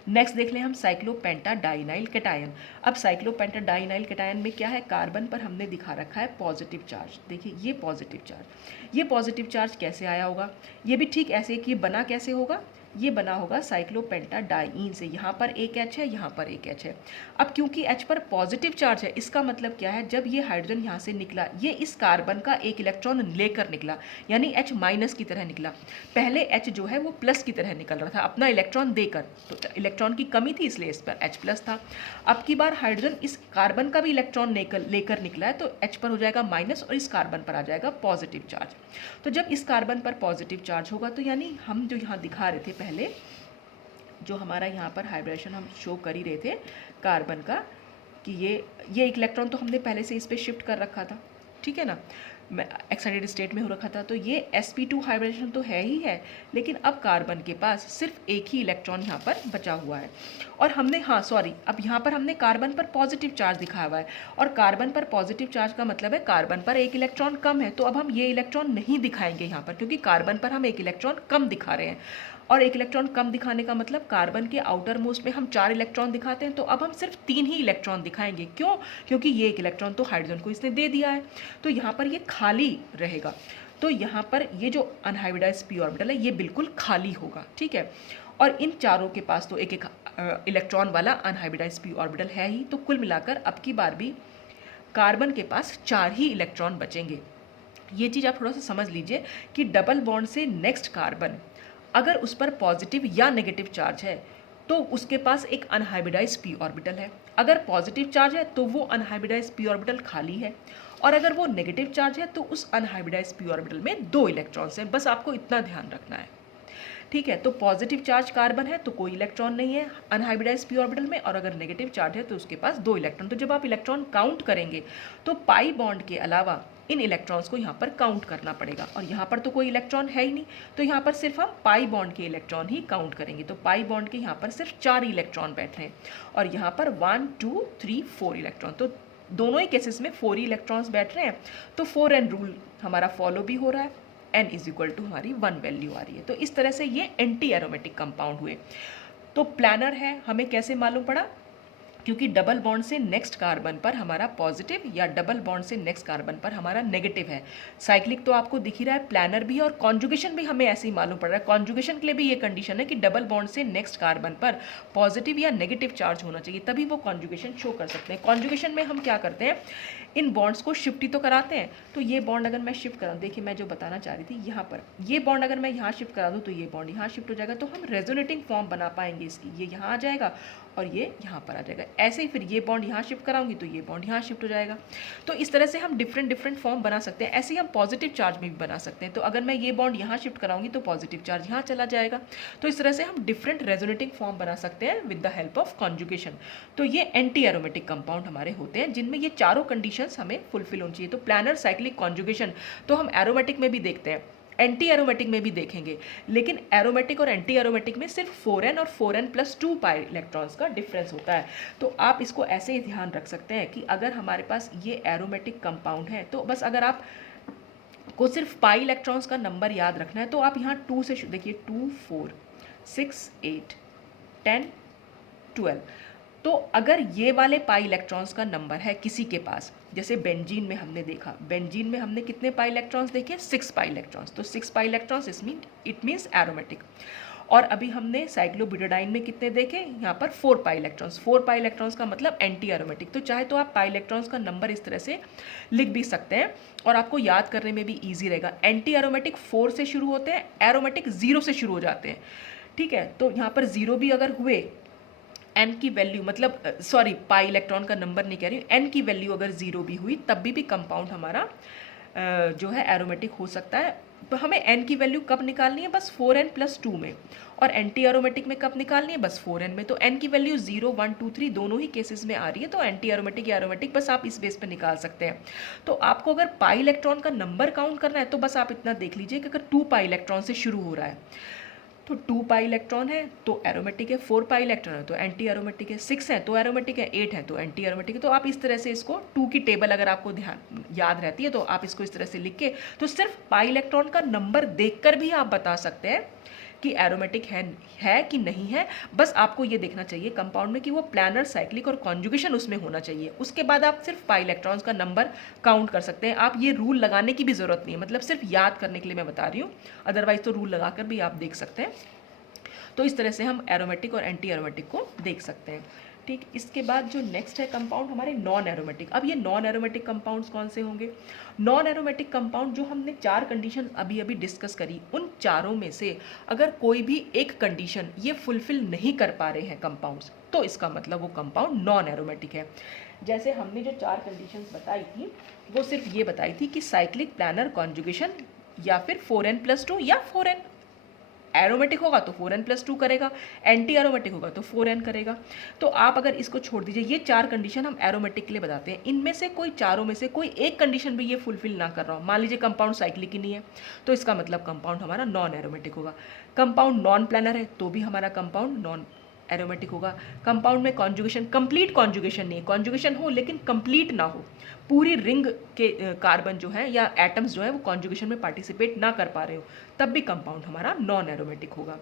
नेक्स्ट देख लें हम साइक्लोपेंटाडाइनाइल कैटायन। अब साइक्लोपेंटाडाइनाइल कैटायन में क्या है, कार्बन पर हमने दिखा रखा है पॉजिटिव चार्ज। देखिए ये पॉजिटिव चार्ज, ये पॉजिटिव चार्ज कैसे आया होगा? ये भी ठीक ऐसे कि बना कैसे होगा, ये बना होगा साइक्लोपेंटाडाइईन से। यहाँ पर एक H है, यहाँ पर एक H है। अब क्योंकि H पर पॉजिटिव चार्ज है, इसका मतलब क्या है, जब ये हाइड्रोजन यहाँ से निकला, ये इस कार्बन का एक इलेक्ट्रॉन लेकर निकला, यानी H माइनस की तरह निकला। पहले H जो है वो प्लस की तरह निकल रहा था अपना इलेक्ट्रॉन देकर, तो इलेक्ट्रॉन की कमी थी इसलिए इस पर H प्लस था। अब की बार हाइड्रोजन इस कार्बन का भी इलेक्ट्रॉन लेकर निकला है, तो H पर हो जाएगा माइनस और इस कार्बन पर आ जाएगा पॉजिटिव चार्ज। तो जब इस कार्बन पर पॉजिटिव चार्ज होगा, तो यानी हम जो यहाँ दिखा रहे थे पहले, जो हमारा यहाँ पर हाइब्रिडेशन हम शो कर ही रहे थे कार्बन का, कि ये एक इलेक्ट्रॉन तो हमने पहले से इस पर शिफ्ट कर रखा था, ठीक है ना, एक्साइटेड स्टेट में हो रखा था, तो ये sp2 हाइब्रिडेशन तो है ही है, लेकिन अब कार्बन के पास सिर्फ एक ही इलेक्ट्रॉन यहाँ पर बचा हुआ है। और हमने अब यहाँ पर हमने कार्बन पर पॉजिटिव चार्ज दिखाया हुआ है, और कार्बन पर पॉजिटिव चार्ज का मतलब है कार्बन पर एक इलेक्ट्रॉन कम है, तो अब हम ये इलेक्ट्रॉन नहीं दिखाएंगे यहाँ पर, क्योंकि कार्बन पर हम एक इलेक्ट्रॉन कम दिखा रहे हैं। और एक इलेक्ट्रॉन कम दिखाने का मतलब कार्बन के आउटर मोस्ट में हम 4 इलेक्ट्रॉन दिखाते हैं, तो अब हम सिर्फ 3 ही इलेक्ट्रॉन दिखाएंगे। क्यों? क्योंकि ये एक इलेक्ट्रॉन तो हाइड्रोजन को इसने दे दिया है, तो यहाँ पर ये खाली रहेगा। तो यहाँ पर ये जो अनहाइब्रिडाइज्ड p ऑर्बिटल है ये बिल्कुल खाली होगा, ठीक है। और इन चारों के पास तो एक एक इलेक्ट्रॉन वाला अनहाइब्रिडाइज्ड p ऑर्बिटल है ही, तो कुल मिलाकर अब की बार भी कार्बन के पास 4 ही इलेक्ट्रॉन बचेंगे। ये चीज़ आप थोड़ा सा समझ लीजिए कि डबल बॉन्ड से नेक्स्ट कार्बन अगर उस पर पॉजिटिव या नेगेटिव चार्ज है, तो उसके पास एक अनहाइब्रिडाइज्ड p ऑर्बिटल है। अगर पॉजिटिव चार्ज है तो वो अनहाइब्रिडाइज्ड p ऑर्बिटल खाली है, और अगर वो नेगेटिव चार्ज है तो उस अनहाइब्रिडाइज्ड p ऑर्बिटल में 2 इलेक्ट्रॉन्स हैं। बस आपको इतना ध्यान रखना है, ठीक है। तो पॉजिटिव चार्ज कार्बन है तो कोई इलेक्ट्रॉन नहीं है अनहाइब्रिडाइज्ड p ऑर्बिटल में, और अगर नेगेटिव चार्ज है तो उसके पास 2 इलेक्ट्रॉन। तो जब आप इलेक्ट्रॉन काउंट करेंगे तो पाई बॉन्ड के अलावा इन इलेक्ट्रॉन्स को यहाँ पर काउंट करना पड़ेगा, और यहाँ पर तो कोई इलेक्ट्रॉन है ही नहीं, तो यहाँ पर सिर्फ हम पाई बॉन्ड के इलेक्ट्रॉन ही काउंट करेंगे। तो पाई बॉन्ड के यहाँ पर सिर्फ 4 इलेक्ट्रॉन बैठ रहे हैं, और यहाँ पर 1 2 3 4 इलेक्ट्रॉन, तो दोनों ही केसेस में 4 ही इलेक्ट्रॉन्स बैठ रहे हैं। तो 4n रूल हमारा फॉलो भी हो रहा है, n इज इक्वल टू हमारी 1 वैल्यू आ रही है। तो इस तरह से ये एंटी एरोमेटिक कंपाउंड हुए। तो प्लानर है हमें कैसे मालूम पड़ा? क्योंकि डबल बॉन्ड से नेक्स्ट कार्बन पर हमारा पॉजिटिव या डबल बॉन्ड से नेक्स्ट कार्बन पर हमारा नेगेटिव है। साइक्लिक तो आपको दिख ही रहा है, प्लानर भी है, और कॉन्जुगेशन भी हमें ऐसे ही मालूम पड़ रहा है। कॉन्जुगेशन के लिए भी ये कंडीशन है कि डबल बॉन्ड से नेक्स्ट कार्बन पर पॉजिटिव या नेगेटिव चार्ज होना चाहिए, तभी वो कॉन्जुगेशन शो कर सकते हैं। कॉन्जुगेशन में हम क्या करते हैं, इन बॉन्ड्स को शिफ्ट ही तो कराते हैं। तो ये बॉन्ड अगर मैं शिफ्ट कराऊँ, देखिए मैं जो बताना चाह रही थी, यहाँ पर ये बॉन्ड अगर मैं यहाँ शिफ्ट करा दूँ तो ये बॉन्ड यहाँ शिफ्ट हो जाएगा, तो हम रेजोनेटिंग फॉर्म बना पाएंगे इसकी। ये यहाँ आ जाएगा और ये यहाँ पर आ जाएगा। ऐसे ही फिर ये बॉन्ड यहाँ शिफ्ट कराऊंगी तो ये बॉन्ड यहाँ शिफ्ट हो जाएगा। तो इस तरह से हम डिफरेंट फॉर्म बना सकते हैं। ऐसे ही हम पॉजिटिव चार्ज में भी बना सकते हैं। तो अगर मैं ये बॉन्ड यहाँ शिफ्ट कराऊंगी तो पॉजिटिव चार्ज यहाँ चला जाएगा। तो इस तरह से हम डिफरेंट रेजोनेटिंग फॉर्म बना सकते हैं with the help of conjugation. तो ये एंटी एरोमेटिक कंपाउंड हमारे होते हैं जिनमें ये चारों कंडीशंस हमें फुलफिल होनी चाहिए। तो प्लानर, साइक्लिक, कॉन्जुगेशन तो हम एरोमेटिक में भी देखते हैं, एंटी एरोमेटिक में भी देखेंगे, लेकिन एरोमेटिक और एंटी एरोमेटिक में सिर्फ 4n और 4n+2 पाई इलेक्ट्रॉन्स का डिफरेंस होता है। तो आप इसको ऐसे ही ध्यान रख सकते हैं कि अगर हमारे पास ये एरोमेटिक कंपाउंड है तो बस अगर आप को सिर्फ पाई इलेक्ट्रॉन्स का नंबर याद रखना है तो आप यहाँ 2 से देखिए 2 4 6 8 10 12। तो अगर ये वाले पाई इलेक्ट्रॉन्स का नंबर है किसी के पास, जैसे बेंजीन में हमने देखा, बेंजीन में हमने कितने पाई इलेक्ट्रॉन्स देखे, 6 पाई इलेक्ट्रॉन्स। तो 6 pi electrons it means aromatic. और अभी हमने साइक्लोब्यूटाडाइन में कितने देखे, यहाँ पर 4 पाई इलेक्ट्रॉन्स। 4 पाई इलेक्ट्रॉन्स का मतलब एंटी एरोमेटिक। तो चाहे तो आप पाई इलेक्ट्रॉन्स का नंबर इस तरह से लिख भी सकते हैं और आपको याद करने में भी ईजी रहेगा। एंटी एरोमेटिक 4 से शुरू होते हैं, एरोमेटिक 0 से शुरू हो जाते हैं। ठीक है। तो यहाँ पर ज़ीरो भी अगर हुए, एन की वैल्यू मतलब सॉरी पाई इलेक्ट्रॉन का नंबर नहीं कह रही हूँ, एन की वैल्यू अगर ज़ीरो भी हुई तब भी कंपाउंड हमारा जो है एरोमेटिक हो सकता है। तो हमें एन की वैल्यू कब निकालनी है, बस 4n+2 में, और एंटी एरोमेटिक में कब निकालनी है, बस 4n में। तो एन की वैल्यू 0, 1, 2, 3 दोनों ही केसेस में आ रही है, तो एंटी एरोमेटिक या एरोमेटिक बस आप इस बेस पे निकाल सकते हैं। तो आपको अगर पाई इलेक्ट्रॉन का नंबर काउंट करना है तो बस आप इतना देख लीजिए कि अगर 2 पाई इलेक्ट्रॉन से शुरू हो रहा है तो 2 पाई इलेक्ट्रॉन है तो एरोमेटिक है, 4 पाई इलेक्ट्रॉन है तो एंटी एरोमेटिक है, 6 है तो एरोमेटिक है, 8 है तो एंटी एरोमेटिक है। तो आप इस तरह से इसको 2 की टेबल अगर आपको ध्यान याद रहती है तो आप इसको इस तरह से लिख के, तो सिर्फ पाई इलेक्ट्रॉन का नंबर देखकर भी आप बता सकते हैं कि एरोमेटिक है कि नहीं है। बस आपको ये देखना चाहिए कंपाउंड में कि वो प्लानर, साइक्लिक और कॉन्जुगेशन उसमें होना चाहिए। उसके बाद आप सिर्फ पाई इलेक्ट्रॉन्स का नंबर काउंट कर सकते हैं। आप ये रूल लगाने की भी ज़रूरत नहीं है, मतलब सिर्फ याद करने के लिए मैं बता रही हूँ, अदरवाइज तो रूल लगाकर भी आप देख सकते हैं। तो इस तरह से हम एरोमेटिक और एंटी एरोमेटिक को देख सकते हैं। ठीक, इसके बाद जो नेक्स्ट है कंपाउंड हमारे नॉन एरोमेटिक। अब ये नॉन एरोमेटिक कंपाउंड्स कौन से होंगे? नॉन एरोमेटिक कंपाउंड जो हमने 4 कंडीशन अभी अभी डिस्कस करी, उन चारों में से अगर कोई भी एक कंडीशन ये फुलफिल नहीं कर पा रहे हैं कंपाउंड्स, तो इसका मतलब वो कंपाउंड नॉन एरोमेटिक है। जैसे हमने जो 4 कंडीशंस बताई थी वो सिर्फ ये बताई थी कि साइक्लिक, प्लानर, कॉन्जुगेशन या फिर 4n+2 या 4n। एरोमेटिक होगा तो 4n+2 करेगा, एंटी एरोमेटिक होगा तो 4n करेगा। तो आप अगर इसको छोड़ दीजिए, ये 4 कंडीशन हम एरोमेटिक के लिए बताते हैं, इनमें से कोई चारों में से कोई एक कंडीशन भी ये फुलफिल ना कर रहा हो, मान लीजिए कंपाउंड साइक्लिक ही नहीं है, तो इसका मतलब कंपाउंड हमारा नॉन एरोमेटिक होगा। कंपाउंड नॉन प्लानर है तो भी हमारा कंपाउंड नॉन एरोमेटिक होगा। कंपाउंड में कॉन्जुगेशन, कंप्लीट कॉन्जुगेशन नहीं है, कॉन्जुगेशन हो लेकिन कंप्लीट ना हो, पूरी रिंग के कार्बन जो है या एटम्स जो है वो कॉन्जुगेशन में पार्टिसिपेट ना कर पा रहे हो, तब भी कंपाउंड हमारा नॉन एरोमेटिक होगा।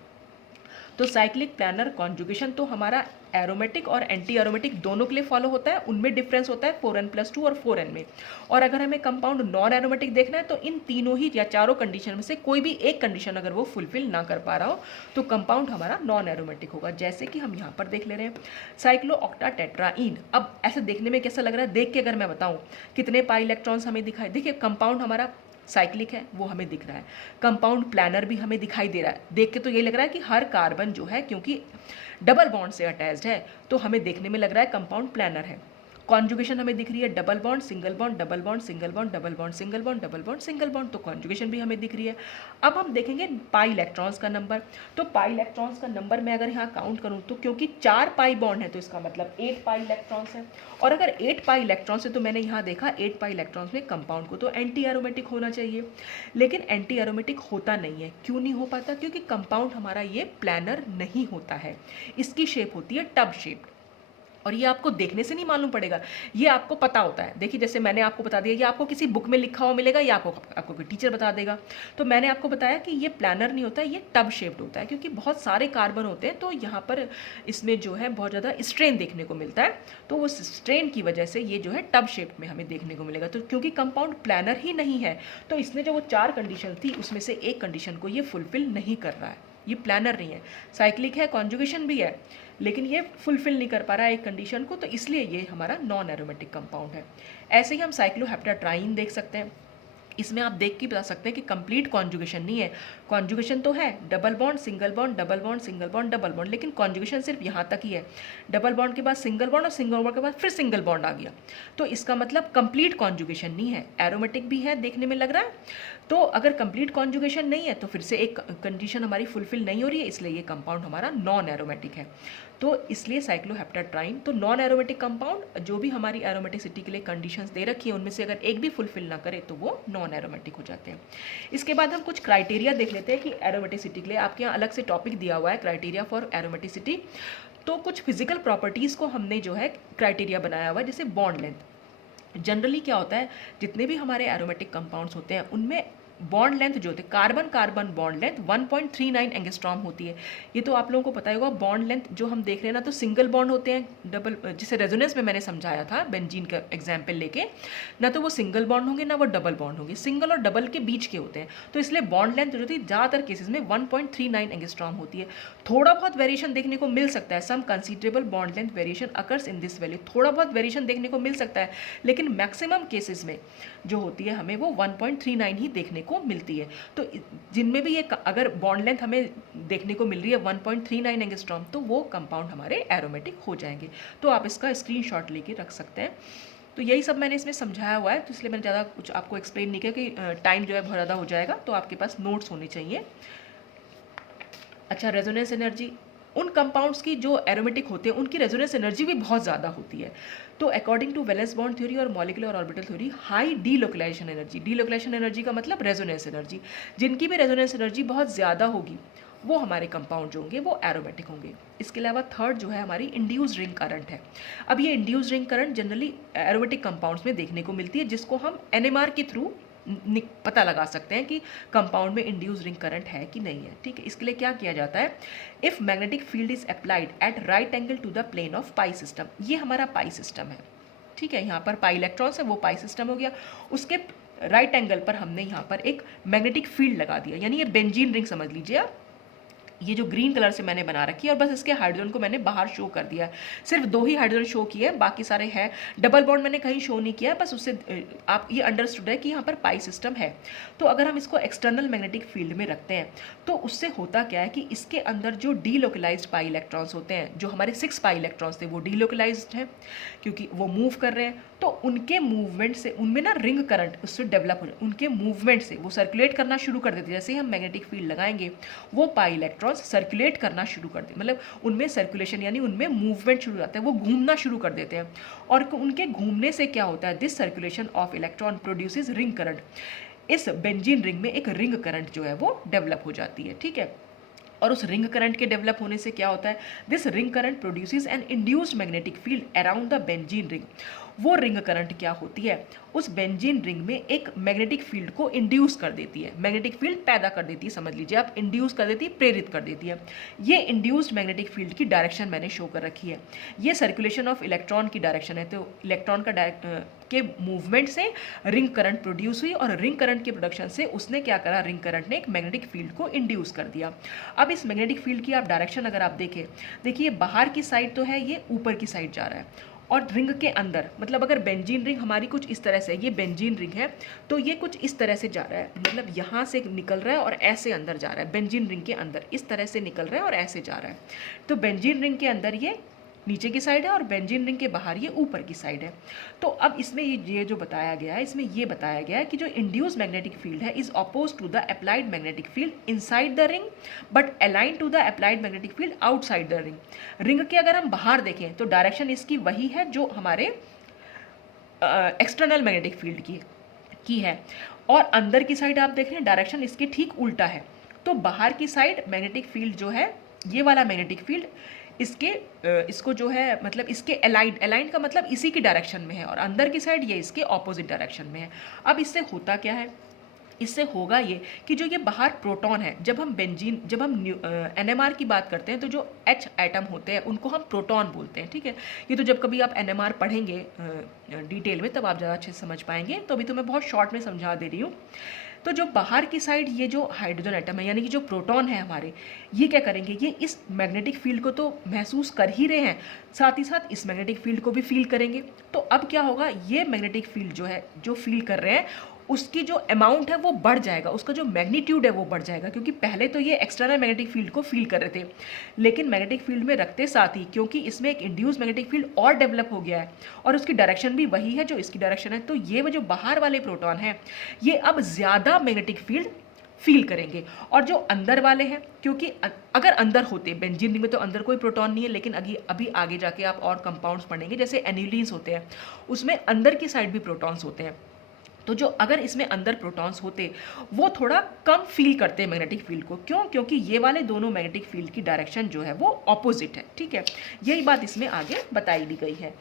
तो साइक्लिक, प्लानर, कॉन्जुगेशन तो हमारा एरोमेटिक और एंटी एरोमेटिक दोनों के लिए फॉलो होता है, उनमें डिफरेंस होता है 4n+2 और 4n में। और अगर हमें कंपाउंड नॉन एरोमेटिक देखना है तो इन तीनों ही या चारों कंडीशन में से कोई भी एक कंडीशन अगर वो फुलफिल ना कर पा रहा हो तो कंपाउंड हमारा नॉन एरोमेटिक होगा। जैसे कि हम यहाँ पर देख ले रहे हैं साइक्लोऑक्टाटेट्राईन। अब ऐसे देखने में कैसा लग रहा है, देख के अगर मैं बताऊँ कितने पाई इलेक्ट्रॉन्स हमें दिखाई, देखिए कंपाउंड हमारा साइक्लिक है वो हमें दिख रहा है, कंपाउंड प्लानर भी हमें दिखाई दे रहा है। देख के तो ये लग रहा है कि हर कार्बन जो है क्योंकि डबल बॉन्ड से अटैच्ड है तो हमें देखने में लग रहा है कंपाउंड प्लानर है। कॉन्जुगेशन हमें दिख रही है double bond, single bond, double bond, single bond, double bond, single bond, double bond, single bond, तो कॉन्जुगेशन भी हमें दिख रही है। अब हम देखेंगे पाई इलेक्ट्रॉन्स का नंबर। तो पाई इलेक्ट्रॉन्स का नंबर मैं अगर यहाँ काउंट करूँ तो क्योंकि 4 पाई बॉन्ड है तो इसका मतलब 8 पाई इलेक्ट्रॉन्स है, और अगर 8 पाई इलेक्ट्रॉन्स है तो मैंने यहाँ देखा 8 पाई इलेक्ट्रॉन्स में कंपाउंड को तो एंटी एरोमेटिक होना चाहिए, लेकिन एंटी एरोमेटिक होता नहीं है। क्यों नहीं हो पाता? क्योंकि कंपाउंड हमारा ये प्लानर नहीं होता है, इसकी शेप होती है टब शेप, और ये आपको देखने से नहीं मालूम पड़ेगा, ये आपको पता होता है। देखिए जैसे मैंने आपको बता दिया, ये आपको किसी बुक में लिखा हुआ मिलेगा या आपको कोई टीचर बता देगा। तो मैंने आपको बताया कि ये प्लानर नहीं होता है, ये टब शेप्ड होता है, क्योंकि बहुत सारे कार्बन होते हैं तो यहाँ पर इसमें जो है बहुत ज़्यादा स्ट्रेन देखने को मिलता है, तो उस स्ट्रेन की वजह से ये जो है टब शेप में हमें देखने को मिलेगा। तो क्योंकि कंपाउंड प्लानर ही नहीं है तो इसने जो वो 4 कंडीशन थी उसमें से एक कंडीशन को ये फुलफिल नहीं कर रहा है, ये प्लानर नहीं है। साइक्लिक है, कॉन्जुगेशन भी है, लेकिन ये फुलफिल नहीं कर पा रहा है एक कंडीशन को, तो इसलिए ये हमारा नॉन एरोमेटिक कंपाउंड है। ऐसे ही हम साइक्लोहेप्टाट्राइन देख सकते हैं, इसमें आप देख के बता सकते हैं कि कंप्लीट कॉन्जुगेशन नहीं है। कॉन्जुगेशन तो है, double bond, single bond, double bond, single bond, double bond, लेकिन कॉन्जुगेशन सिर्फ यहाँ तक ही है। डबल बॉन्ड के बाद सिंगल बॉन्ड और सिंगल बॉन्ड के बाद फिर सिंगल बॉन्ड आ गया, तो इसका मतलब कंप्लीट कॉन्जुगेशन नहीं है। एरोमेटिक भी है देखने में लग रहा है, तो अगर कंप्लीट कॉन्जुगेशन नहीं है तो फिर से एक कंडीशन हमारी फुलफिल नहीं हो रही है, इसलिए ये कंपाउंड हमारा नॉन एरोमेटिक है। तो इसलिए साइक्लोहेप्टाट्राइन तो नॉन एरोमेटिक कंपाउंड, जो भी हमारी एरोमेटिसिटी के लिए कंडीशंस दे रखी है उनमें से अगर एक भी फुलफिल ना करे तो वो नॉन एरोमेटिक हो जाते हैं। इसके बाद हम कुछ क्राइटेरिया देख लेते हैं कि एरोमेटिसिटी के लिए आपके यहाँ अलग से टॉपिक दिया हुआ है, क्राइटेरिया फॉर एरोमेटिसिटी। तो कुछ फिजिकल प्रॉपर्टीज़ को हमने जो है क्राइटेरिया बनाया हुआ है, जैसे बॉन्ड लेंथ। जनरली क्या होता है, जितने भी हमारे एरोमेटिक कंपाउंड्स होते हैं उनमें बॉन्ड लेंथ जो होती है, carbon carbon bond length 1.39 angstrom होती है। ये तो आप लोगों को पता ही होगा। बॉन्ड लेंथ जो हम देख रहे हैं ना, तो सिंगल बॉन्ड होते हैं, डबल, जिसे रेजोनेंस में मैंने समझाया था बेंजीन का एग्जाम्पल लेके, ना तो वो सिंगल बॉन्ड होंगे ना वो डबल बॉन्ड होंगे, सिंगल और डबल के बीच के होते हैं। तो इसलिए बॉन्ड लेंथ जो होती है ज़्यादातर केसेस में 1.39 एंगस्ट्रॉम होती है। थोड़ा बहुत वेरिएशन देखने को मिल सकता है, some considerable bond length variation occurs in this value, थोड़ा बहुत वेरिएशन देखने को मिल सकता है, लेकिन मैक्सिमम केसेस में जो होती है हमें वो 1.39 ही देखने को मिलती है। तो जिनमें भी ये अगर बॉन्ड लेंथ हमें देखने को मिल रही है 1.39 एंगस्ट्रॉम, तो वो कंपाउंड हमारे एरोमेटिक हो जाएंगे। तो आप इसका स्क्रीनशॉट लेके रख सकते हैं। तो यही सब मैंने इसमें समझाया हुआ है, तो इसलिए मैंने ज़्यादा कुछ आपको एक्सप्लेन नहीं किया कि टाइम जो है बहुत ज़्यादा हो जाएगा, तो आपके पास नोट्स होने चाहिए। अच्छा, रेजोनेंस एनर्जी, उन कंपाउंड्स की जो एरोमेटिक होते हैं उनकी रेजोनेंस एनर्जी भी बहुत ज़्यादा होती है। तो according to valence bond theory और molecular orbital theory, high delocalization energy, delocalization energy का मतलब रेजोनेंस एनर्जी, जिनकी भी रेजोनेंस एनर्जी बहुत ज़्यादा होगी वो हमारे कंपाउंड जो होंगे वो एरोमेटिक होंगे। इसके अलावा थर्ड जो है हमारी इंड्यूस्ड रिंग करंट है। अब ये induced ring current generally aromatic compounds में देखने को मिलती है, जिसको हम एनएमआर के थ्रू पता लगा सकते हैं कि कंपाउंड में इंड्यूस्ड रिंग करंट है कि नहीं है। ठीक है, इसके लिए क्या किया जाता है, if magnetic field is applied at right angle to the plane of pi system, ये हमारा पाई सिस्टम है। ठीक है, यहाँ पर पाई इलेक्ट्रॉन्स है, वो पाई सिस्टम हो गया, उसके राइट एंगल पर हमने यहाँ पर एक मैग्नेटिक फील्ड लगा दिया, यानी ये बेंजीन रिंग समझ लीजिए आप। ये जो ग्रीन कलर से मैंने बना रखी है और बस इसके हाइड्रोजन को मैंने बाहर शो कर दिया है, सिर्फ 2 ही हाइड्रोजन शो किए हैं, बाकी सारे हैं, डबल बॉन्ड मैंने कहीं शो नहीं किया है, बस उससे आप ये अंडरस्टूड है कि यहाँ पर पाई सिस्टम है। तो अगर हम इसको एक्सटर्नल मैग्नेटिक फील्ड में रखते हैं तो उससे होता क्या है कि इसके अंदर जो डीलोकलाइज्ड पाई इलेक्ट्रॉन्स होते हैं, जो हमारे 6 पाई इलेक्ट्रॉन्स थे वो डीलोकलाइज्ड हैं क्योंकि वो मूव कर रहे हैं, तो उनके मूवमेंट से उनमें ना रिंग करंट उससे डेवलप हो जाए, उनके मूवमेंट से वो सर्कुलेट करना शुरू कर देते हैं। जैसे ही हम मैग्नेटिक फील्ड लगाएंगे वो पाई इलेक्ट्रॉन्स सर्कुलेट करना शुरू कर देते, मतलब उनमें सर्कुलेशन यानी उनमें मूवमेंट शुरू हो जाता है, वो घूमना शुरू कर देते हैं। और उनके घूमने से क्या होता है, this circulation of electron produces ring current, इस बेंजीन रिंग में एक रिंग करंट जो है वो डेवलप हो जाती है। ठीक है, और उस रिंग करंट के डेवलप होने से क्या होता है, this ring current produces N induced magnetic field around the benzene ring. वो रिंग करंट क्या होती है, उस बेंजीन रिंग में एक मैग्नेटिक फील्ड को इंड्यूस कर देती है, मैग्नेटिक फील्ड पैदा कर देती है, समझ लीजिए आप, इंड्यूस कर देती है, प्रेरित कर देती है। ये इंड्यूस्ड मैग्नेटिक फील्ड की डायरेक्शन मैंने शो कर रखी है, ये सर्कुलेशन ऑफ इलेक्ट्रॉन की डायरेक्शन है। तो इलेक्ट्रॉन का के मूवमेंट से रिंग करंट प्रोड्यूस हुई और रिंग करंट के प्रोडक्शन से उसने क्या करा, रिंग करंट ने एक मैग्नेटिक फील्ड को इंड्यूस कर दिया। अब इस मैग्नेटिक फील्ड की आप डायरेक्शन अगर आप देखें, देखिए बाहर की साइड तो है, ये ऊपर की साइड जा रहा है, और रिंग के अंदर मतलब अगर बेंजीन रिंग हमारी कुछ इस तरह से, ये बेंजीन रिंग है तो ये कुछ इस तरह से जा रहा है, मतलब यहाँ से निकल रहा है और ऐसे अंदर जा रहा है, बेंजीन रिंग के अंदर इस तरह से निकल रहा है और ऐसे जा रहा है। तो बेंजीन रिंग के अंदर ये नीचे की साइड है और बेंजीन रिंग के बाहर ये ऊपर की साइड है। तो अब इसमें ये जो बताया गया है, इसमें ये बताया गया है कि जो इंड्यूस मैग्नेटिक फील्ड है is oppose to the applied magnetic field inside the ring but align to the applied magnetic field outside the ring. Ring के अगर हम बाहर देखें तो डायरेक्शन इसकी वही है जो हमारे एक्सटर्नल मैग्नेटिक फील्ड की है, और अंदर की साइड आप देख रहे हैं डायरेक्शन इसके ठीक उल्टा है। तो बाहर की साइड मैग्नेटिक फील्ड जो है, ये वाला मैग्नेटिक फील्ड इसको जो है मतलब इसके अलाइंड का मतलब इसी की डायरेक्शन में है, और अंदर की साइड ये इसके ऑपोजिट डायरेक्शन में है। अब इससे होता क्या है, इससे होगा ये कि जो ये बाहर प्रोटॉन है, जब हम एनएमआर की बात करते हैं तो जो H एटम होते हैं उनको हम प्रोटॉन बोलते हैं। ठीक है, ये तो जब कभी आप एनएमआर पढ़ेंगे डिटेल में तब आप ज़्यादा अच्छे से समझ पाएंगे, तो अभी तो मैं बहुत शॉर्ट में समझा दे रही हूँ। तो जो बाहर की साइड ये जो हाइड्रोजन एटम है यानी कि जो प्रोटॉन है हमारे, ये क्या करेंगे, ये इस मैग्नेटिक फील्ड को तो महसूस कर ही रहे हैं, साथ ही साथ इस मैग्नेटिक फील्ड को भी फील करेंगे। तो अब क्या होगा, ये मैग्नेटिक फील्ड जो है जो फील कर रहे हैं उसकी जो अमाउंट है वो बढ़ जाएगा, उसका जो मैग्नीट्यूड है वो बढ़ जाएगा, क्योंकि पहले तो ये एक्सटर्नल मैग्नेटिक फील्ड को फील कर रहे थे, लेकिन मैग्नेटिक फील्ड में रखते साथ ही क्योंकि इसमें एक इंड्यूस मैग्नेटिक फील्ड और डेवलप हो गया है और उसकी डायरेक्शन भी वही है जो इसकी डायरेक्शन है, तो ये जो बाहर वाले प्रोटॉन हैं ये अब ज़्यादा मैग्नेटिक फील्ड फील करेंगे। और जो अंदर वाले हैं, क्योंकि अगर अंदर होते, बेंजीन रिंग में तो अंदर कोई प्रोटॉन नहीं है, लेकिन अभी आगे जाके आप और कंपाउंड्स पढ़ेंगे जैसे एनिलीन्स होते हैं, उसमें अंदर की साइड भी प्रोटॉन्स होते हैं। तो जो अगर इसमें अंदर प्रोटॉन्स होते वो थोड़ा कम फील करते हैं मैग्नेटिक फील्ड को, क्यों, क्योंकि ये वाले दोनों मैग्नेटिक फील्ड की डायरेक्शन जो है वो ऑपोजिट है। ठीक है, यही बात इसमें आगे बताई दी गई है।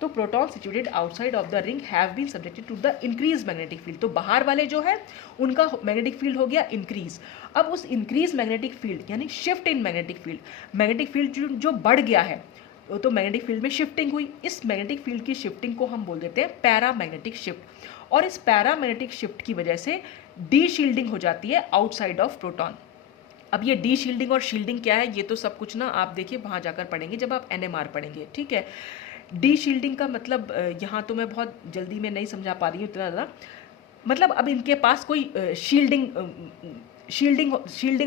तो proton situated outside of the ring have been subjected to the increase magnetic field. तो बाहर वाले जो है उनका मैग्नेटिक फील्ड हो गया इंक्रीज। अब उस इंक्रीज मैग्नेटिक फील्ड यानी शिफ्ट इन मैग्नेटिक फील्ड जो बढ़ गया है, तो मैग्नेटिक फील्ड में शिफ्टिंग हुई, इस मैग्नेटिक फील्ड की शिफ्टिंग को हम बोल देते हैं पैरामैग्नेटिक शिफ्ट, और इस पैरामैग्नेटिक शिफ्ट की वजह से डी शील्डिंग हो जाती है आउटसाइड ऑफ प्रोटॉन। अब ये डी शील्डिंग और शील्डिंग क्या है, ये तो सब कुछ ना आप देखिए वहाँ जाकर पढ़ेंगे जब आप एनएमआर पढ़ेंगे। ठीक है, डी शील्डिंग का मतलब यहाँ तो मैं बहुत जल्दी में नहीं समझा पा रही हूँ इतना ज़्यादा। मतलब अब इनके पास कोई शील्डिंग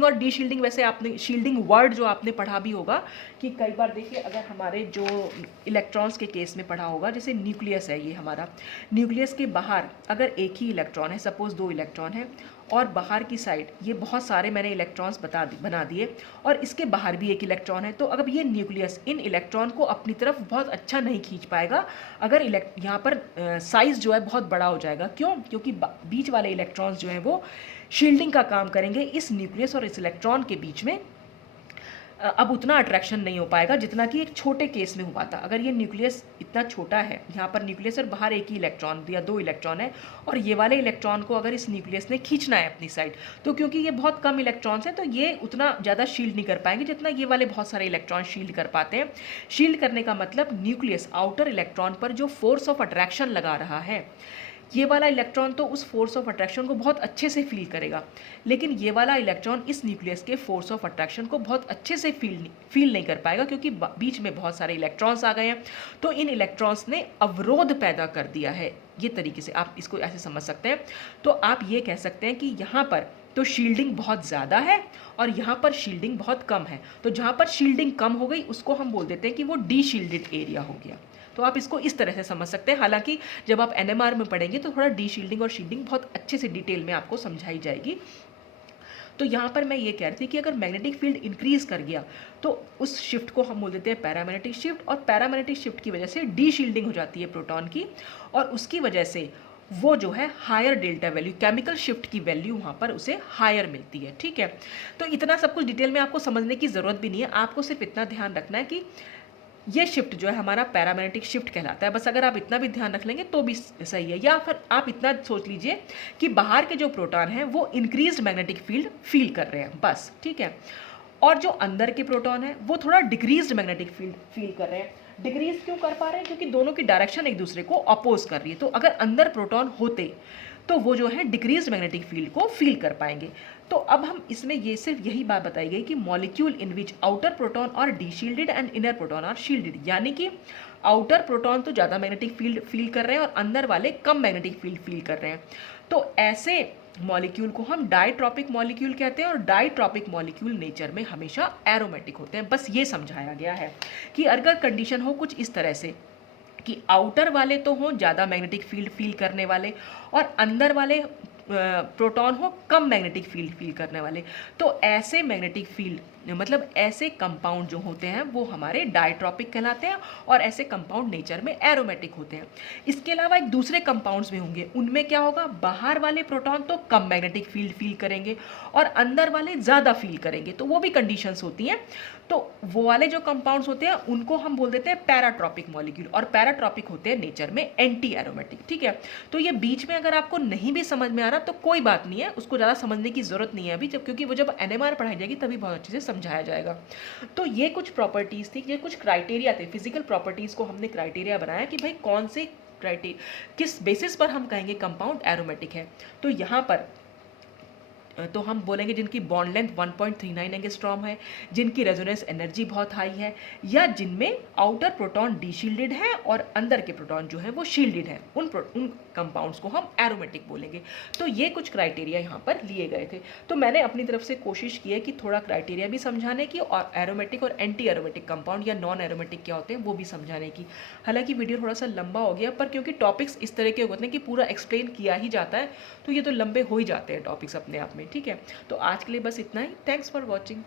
और डी शील्डिंग, वैसे आपने शील्डिंग वर्ड जो आपने पढ़ा भी होगा कि कई बार देखिए, अगर हमारे जो इलेक्ट्रॉन्स के केस में पढ़ा होगा, जैसे न्यूक्लियस है ये हमारा, न्यूक्लियस के बाहर अगर एक ही इलेक्ट्रॉन है, सपोज 2 इलेक्ट्रॉन है, और बाहर की साइड ये बहुत सारे मैंने इलेक्ट्रॉन्स बना दिए, और इसके बाहर भी एक इलेक्ट्रॉन है, तो अगर ये न्यूक्लियस इन इलेक्ट्रॉन को अपनी तरफ बहुत अच्छा नहीं खींच पाएगा, अगर यहाँ पर साइज जो है बहुत बड़ा हो जाएगा। क्यों? क्योंकि बीच वाले इलेक्ट्रॉन्स जो हैं वो शील्डिंग का काम करेंगे इस न्यूक्लियस और इस इलेक्ट्रॉन के बीच में। अब उतना अट्रैक्शन नहीं हो पाएगा जितना कि एक छोटे केस में हुआ था। अगर ये न्यूक्लियस इतना छोटा है, यहाँ पर न्यूक्लियस और बाहर एक ही इलेक्ट्रॉन या 2 इलेक्ट्रॉन है, और ये वाले इलेक्ट्रॉन को अगर इस न्यूक्लियस ने खींचना है अपनी साइड, तो क्योंकि ये बहुत कम इलेक्ट्रॉन्स हैं तो ये उतना ज़्यादा शील्ड नहीं कर पाएंगे जितना ये वाले बहुत सारे इलेक्ट्रॉन शील्ड कर पाते हैं। शील्ड करने का मतलब न्यूक्लियस आउटर इलेक्ट्रॉन पर जो फोर्स ऑफ अट्रैक्शन लगा रहा है, ये वाला इलेक्ट्रॉन तो उस फोर्स ऑफ अट्रैक्शन को बहुत अच्छे से फील करेगा, लेकिन ये वाला इलेक्ट्रॉन इस न्यूक्लियस के फोर्स ऑफ अट्रैक्शन को बहुत अच्छे से फील नहीं कर पाएगा, क्योंकि बीच में बहुत सारे इलेक्ट्रॉन्स आ गए हैं। तो इन इलेक्ट्रॉन्स ने अवरोध पैदा कर दिया है। ये तरीके से आप इसको ऐसे समझ सकते हैं। तो आप ये कह सकते हैं कि यहाँ पर तो शील्डिंग बहुत ज़्यादा है और यहाँ पर शील्डिंग बहुत कम है। तो जहाँ पर शील्डिंग कम हो गई उसको हम बोल देते हैं कि वो डी शील्डेड एरिया हो गया। तो आप इसको इस तरह से समझ सकते हैं। हालांकि जब आप एनएमआर में पढ़ेंगे तो थोड़ा डी शील्डिंग और शील्डिंग बहुत अच्छे से डिटेल में आपको समझाई जाएगी। तो यहाँ पर मैं ये कह रही थी कि अगर मैग्नेटिक फील्ड इंक्रीज कर गया तो उस शिफ्ट को हम बोल देते हैं पैरामैग्नेटिक शिफ्ट, और पैरामैग्नेटिक शिफ्ट की वजह से डी शील्डिंग हो जाती है प्रोटॉन की, और उसकी वजह से वो जो है higher delta value, chemical shift की वैल्यू वहाँ पर उसे हायर मिलती है। ठीक है, तो इतना सब कुछ डिटेल में आपको समझने की ज़रूरत भी नहीं है। आपको सिर्फ इतना ध्यान रखना है कि ये शिफ्ट जो है हमारा पैरामैग्नेटिक शिफ्ट कहलाता है। बस अगर आप इतना भी ध्यान रख लेंगे तो भी सही है। या फिर आप इतना सोच लीजिए कि बाहर के जो प्रोटॉन हैं वो इंक्रीज्ड मैग्नेटिक फील्ड फील कर रहे हैं, बस। ठीक है, और जो अंदर के प्रोटॉन हैं वो थोड़ा डिक्रीज्ड मैग्नेटिक फील्ड फील कर रहे हैं। डिक्रीज क्यों कर पा रहे हैं? क्योंकि दोनों की डायरेक्शन एक दूसरे को अपोज कर रही है। तो अगर अंदर प्रोटॉन होते तो वो जो है डिक्रीज्ड मैग्नेटिक फील्ड को फील कर पाएंगे। तो अब हम इसमें ये सिर्फ यही बात बताई गई कि molecule in which outer proton are deshielded and inner proton are shielded, यानी कि आउटर प्रोटॉन तो ज़्यादा मैग्नेटिक फील्ड फील कर रहे हैं और अंदर वाले कम मैग्नेटिक फील्ड फील कर रहे हैं। तो ऐसे मॉलिक्यूल को हम डाइट्रॉपिक मॉलिक्यूल कहते हैं, और डाइट्रॉपिक मॉलिक्यूल नेचर में हमेशा एरोमेटिक होते हैं। बस ये समझाया गया है कि अगर कंडीशन हो कुछ इस तरह से कि आउटर वाले तो हों ज़्यादा मैग्नेटिक फील्ड फील करने वाले, और अंदर वाले प्रोटॉन हो कम मैग्नेटिक फील्ड फील करने वाले, तो ऐसे मैग्नेटिक फील्ड मतलब ऐसे कंपाउंड जो होते हैं वो हमारे डाइट्रॉपिक कहलाते हैं, और ऐसे कंपाउंड नेचर में एरोमेटिक होते हैं। इसके अलावा एक दूसरे कंपाउंड्स भी होंगे, उनमें क्या होगा, बाहर वाले प्रोटॉन तो कम मैग्नेटिक फील्ड फील करेंगे और अंदर वाले ज़्यादा फील करेंगे, तो वो भी कंडीशंस होती हैं। तो वो वाले जो कंपाउंड्स होते हैं उनको हम बोल देते हैं पैराट्रॉपिक मॉलिक्यूल, और पैराट्रॉपिक होते हैं नेचर में एंटी एरोमेटिक। ठीक है, तो ये बीच में अगर आपको नहीं भी समझ में आ रहा तो कोई बात नहीं है, उसको ज़्यादा समझने की ज़रूरत नहीं है अभी, क्योंकि वो जब एनएमआर पढ़ाई जाएगी तभी बहुत अच्छे से समझाया जाएगा। तो ये कुछ प्रॉपर्टीज़ थी, ये कुछ क्राइटेरिया थे, फिजिकल प्रॉपर्टीज़ को हमने क्राइटेरिया बनाया कि भाई कौन से किस बेसिस पर हम कहेंगे कंपाउंड एरोमेटिक है। तो यहाँ पर तो हम बोलेंगे जिनकी बॉन्ड लेंथ 1.39 एंगस्ट्रॉम है, जिनकी रेजोनेंस एनर्जी बहुत हाई है, या जिनमें आउटर प्रोटॉन डी शील्डेड है और अंदर के प्रोटॉन जो है वो शील्डेड है, उन कंपाउंड्स को हम एरोमेटिक बोलेंगे। तो ये कुछ क्राइटेरिया यहाँ पर लिए गए थे। तो मैंने अपनी तरफ से कोशिश की है कि थोड़ा क्राइटेरिया भी समझाने की, और एरोमेटिक और एंटी एरोमेटिक कंपाउंड या नॉन एरोमेटिक क्या होते हैं वो भी समझाने की। हालांकि वीडियो थोड़ा सा लंबा हो गया, पर क्योंकि टॉपिक्स इस तरह के होते हैं कि पूरा एक्सप्लेन किया ही जाता है, तो ये तो लंबे हो ही जाते हैं टॉपिक्स अपने आप में। ठीक है, तो आज के लिए बस इतना ही। Thanks for watching.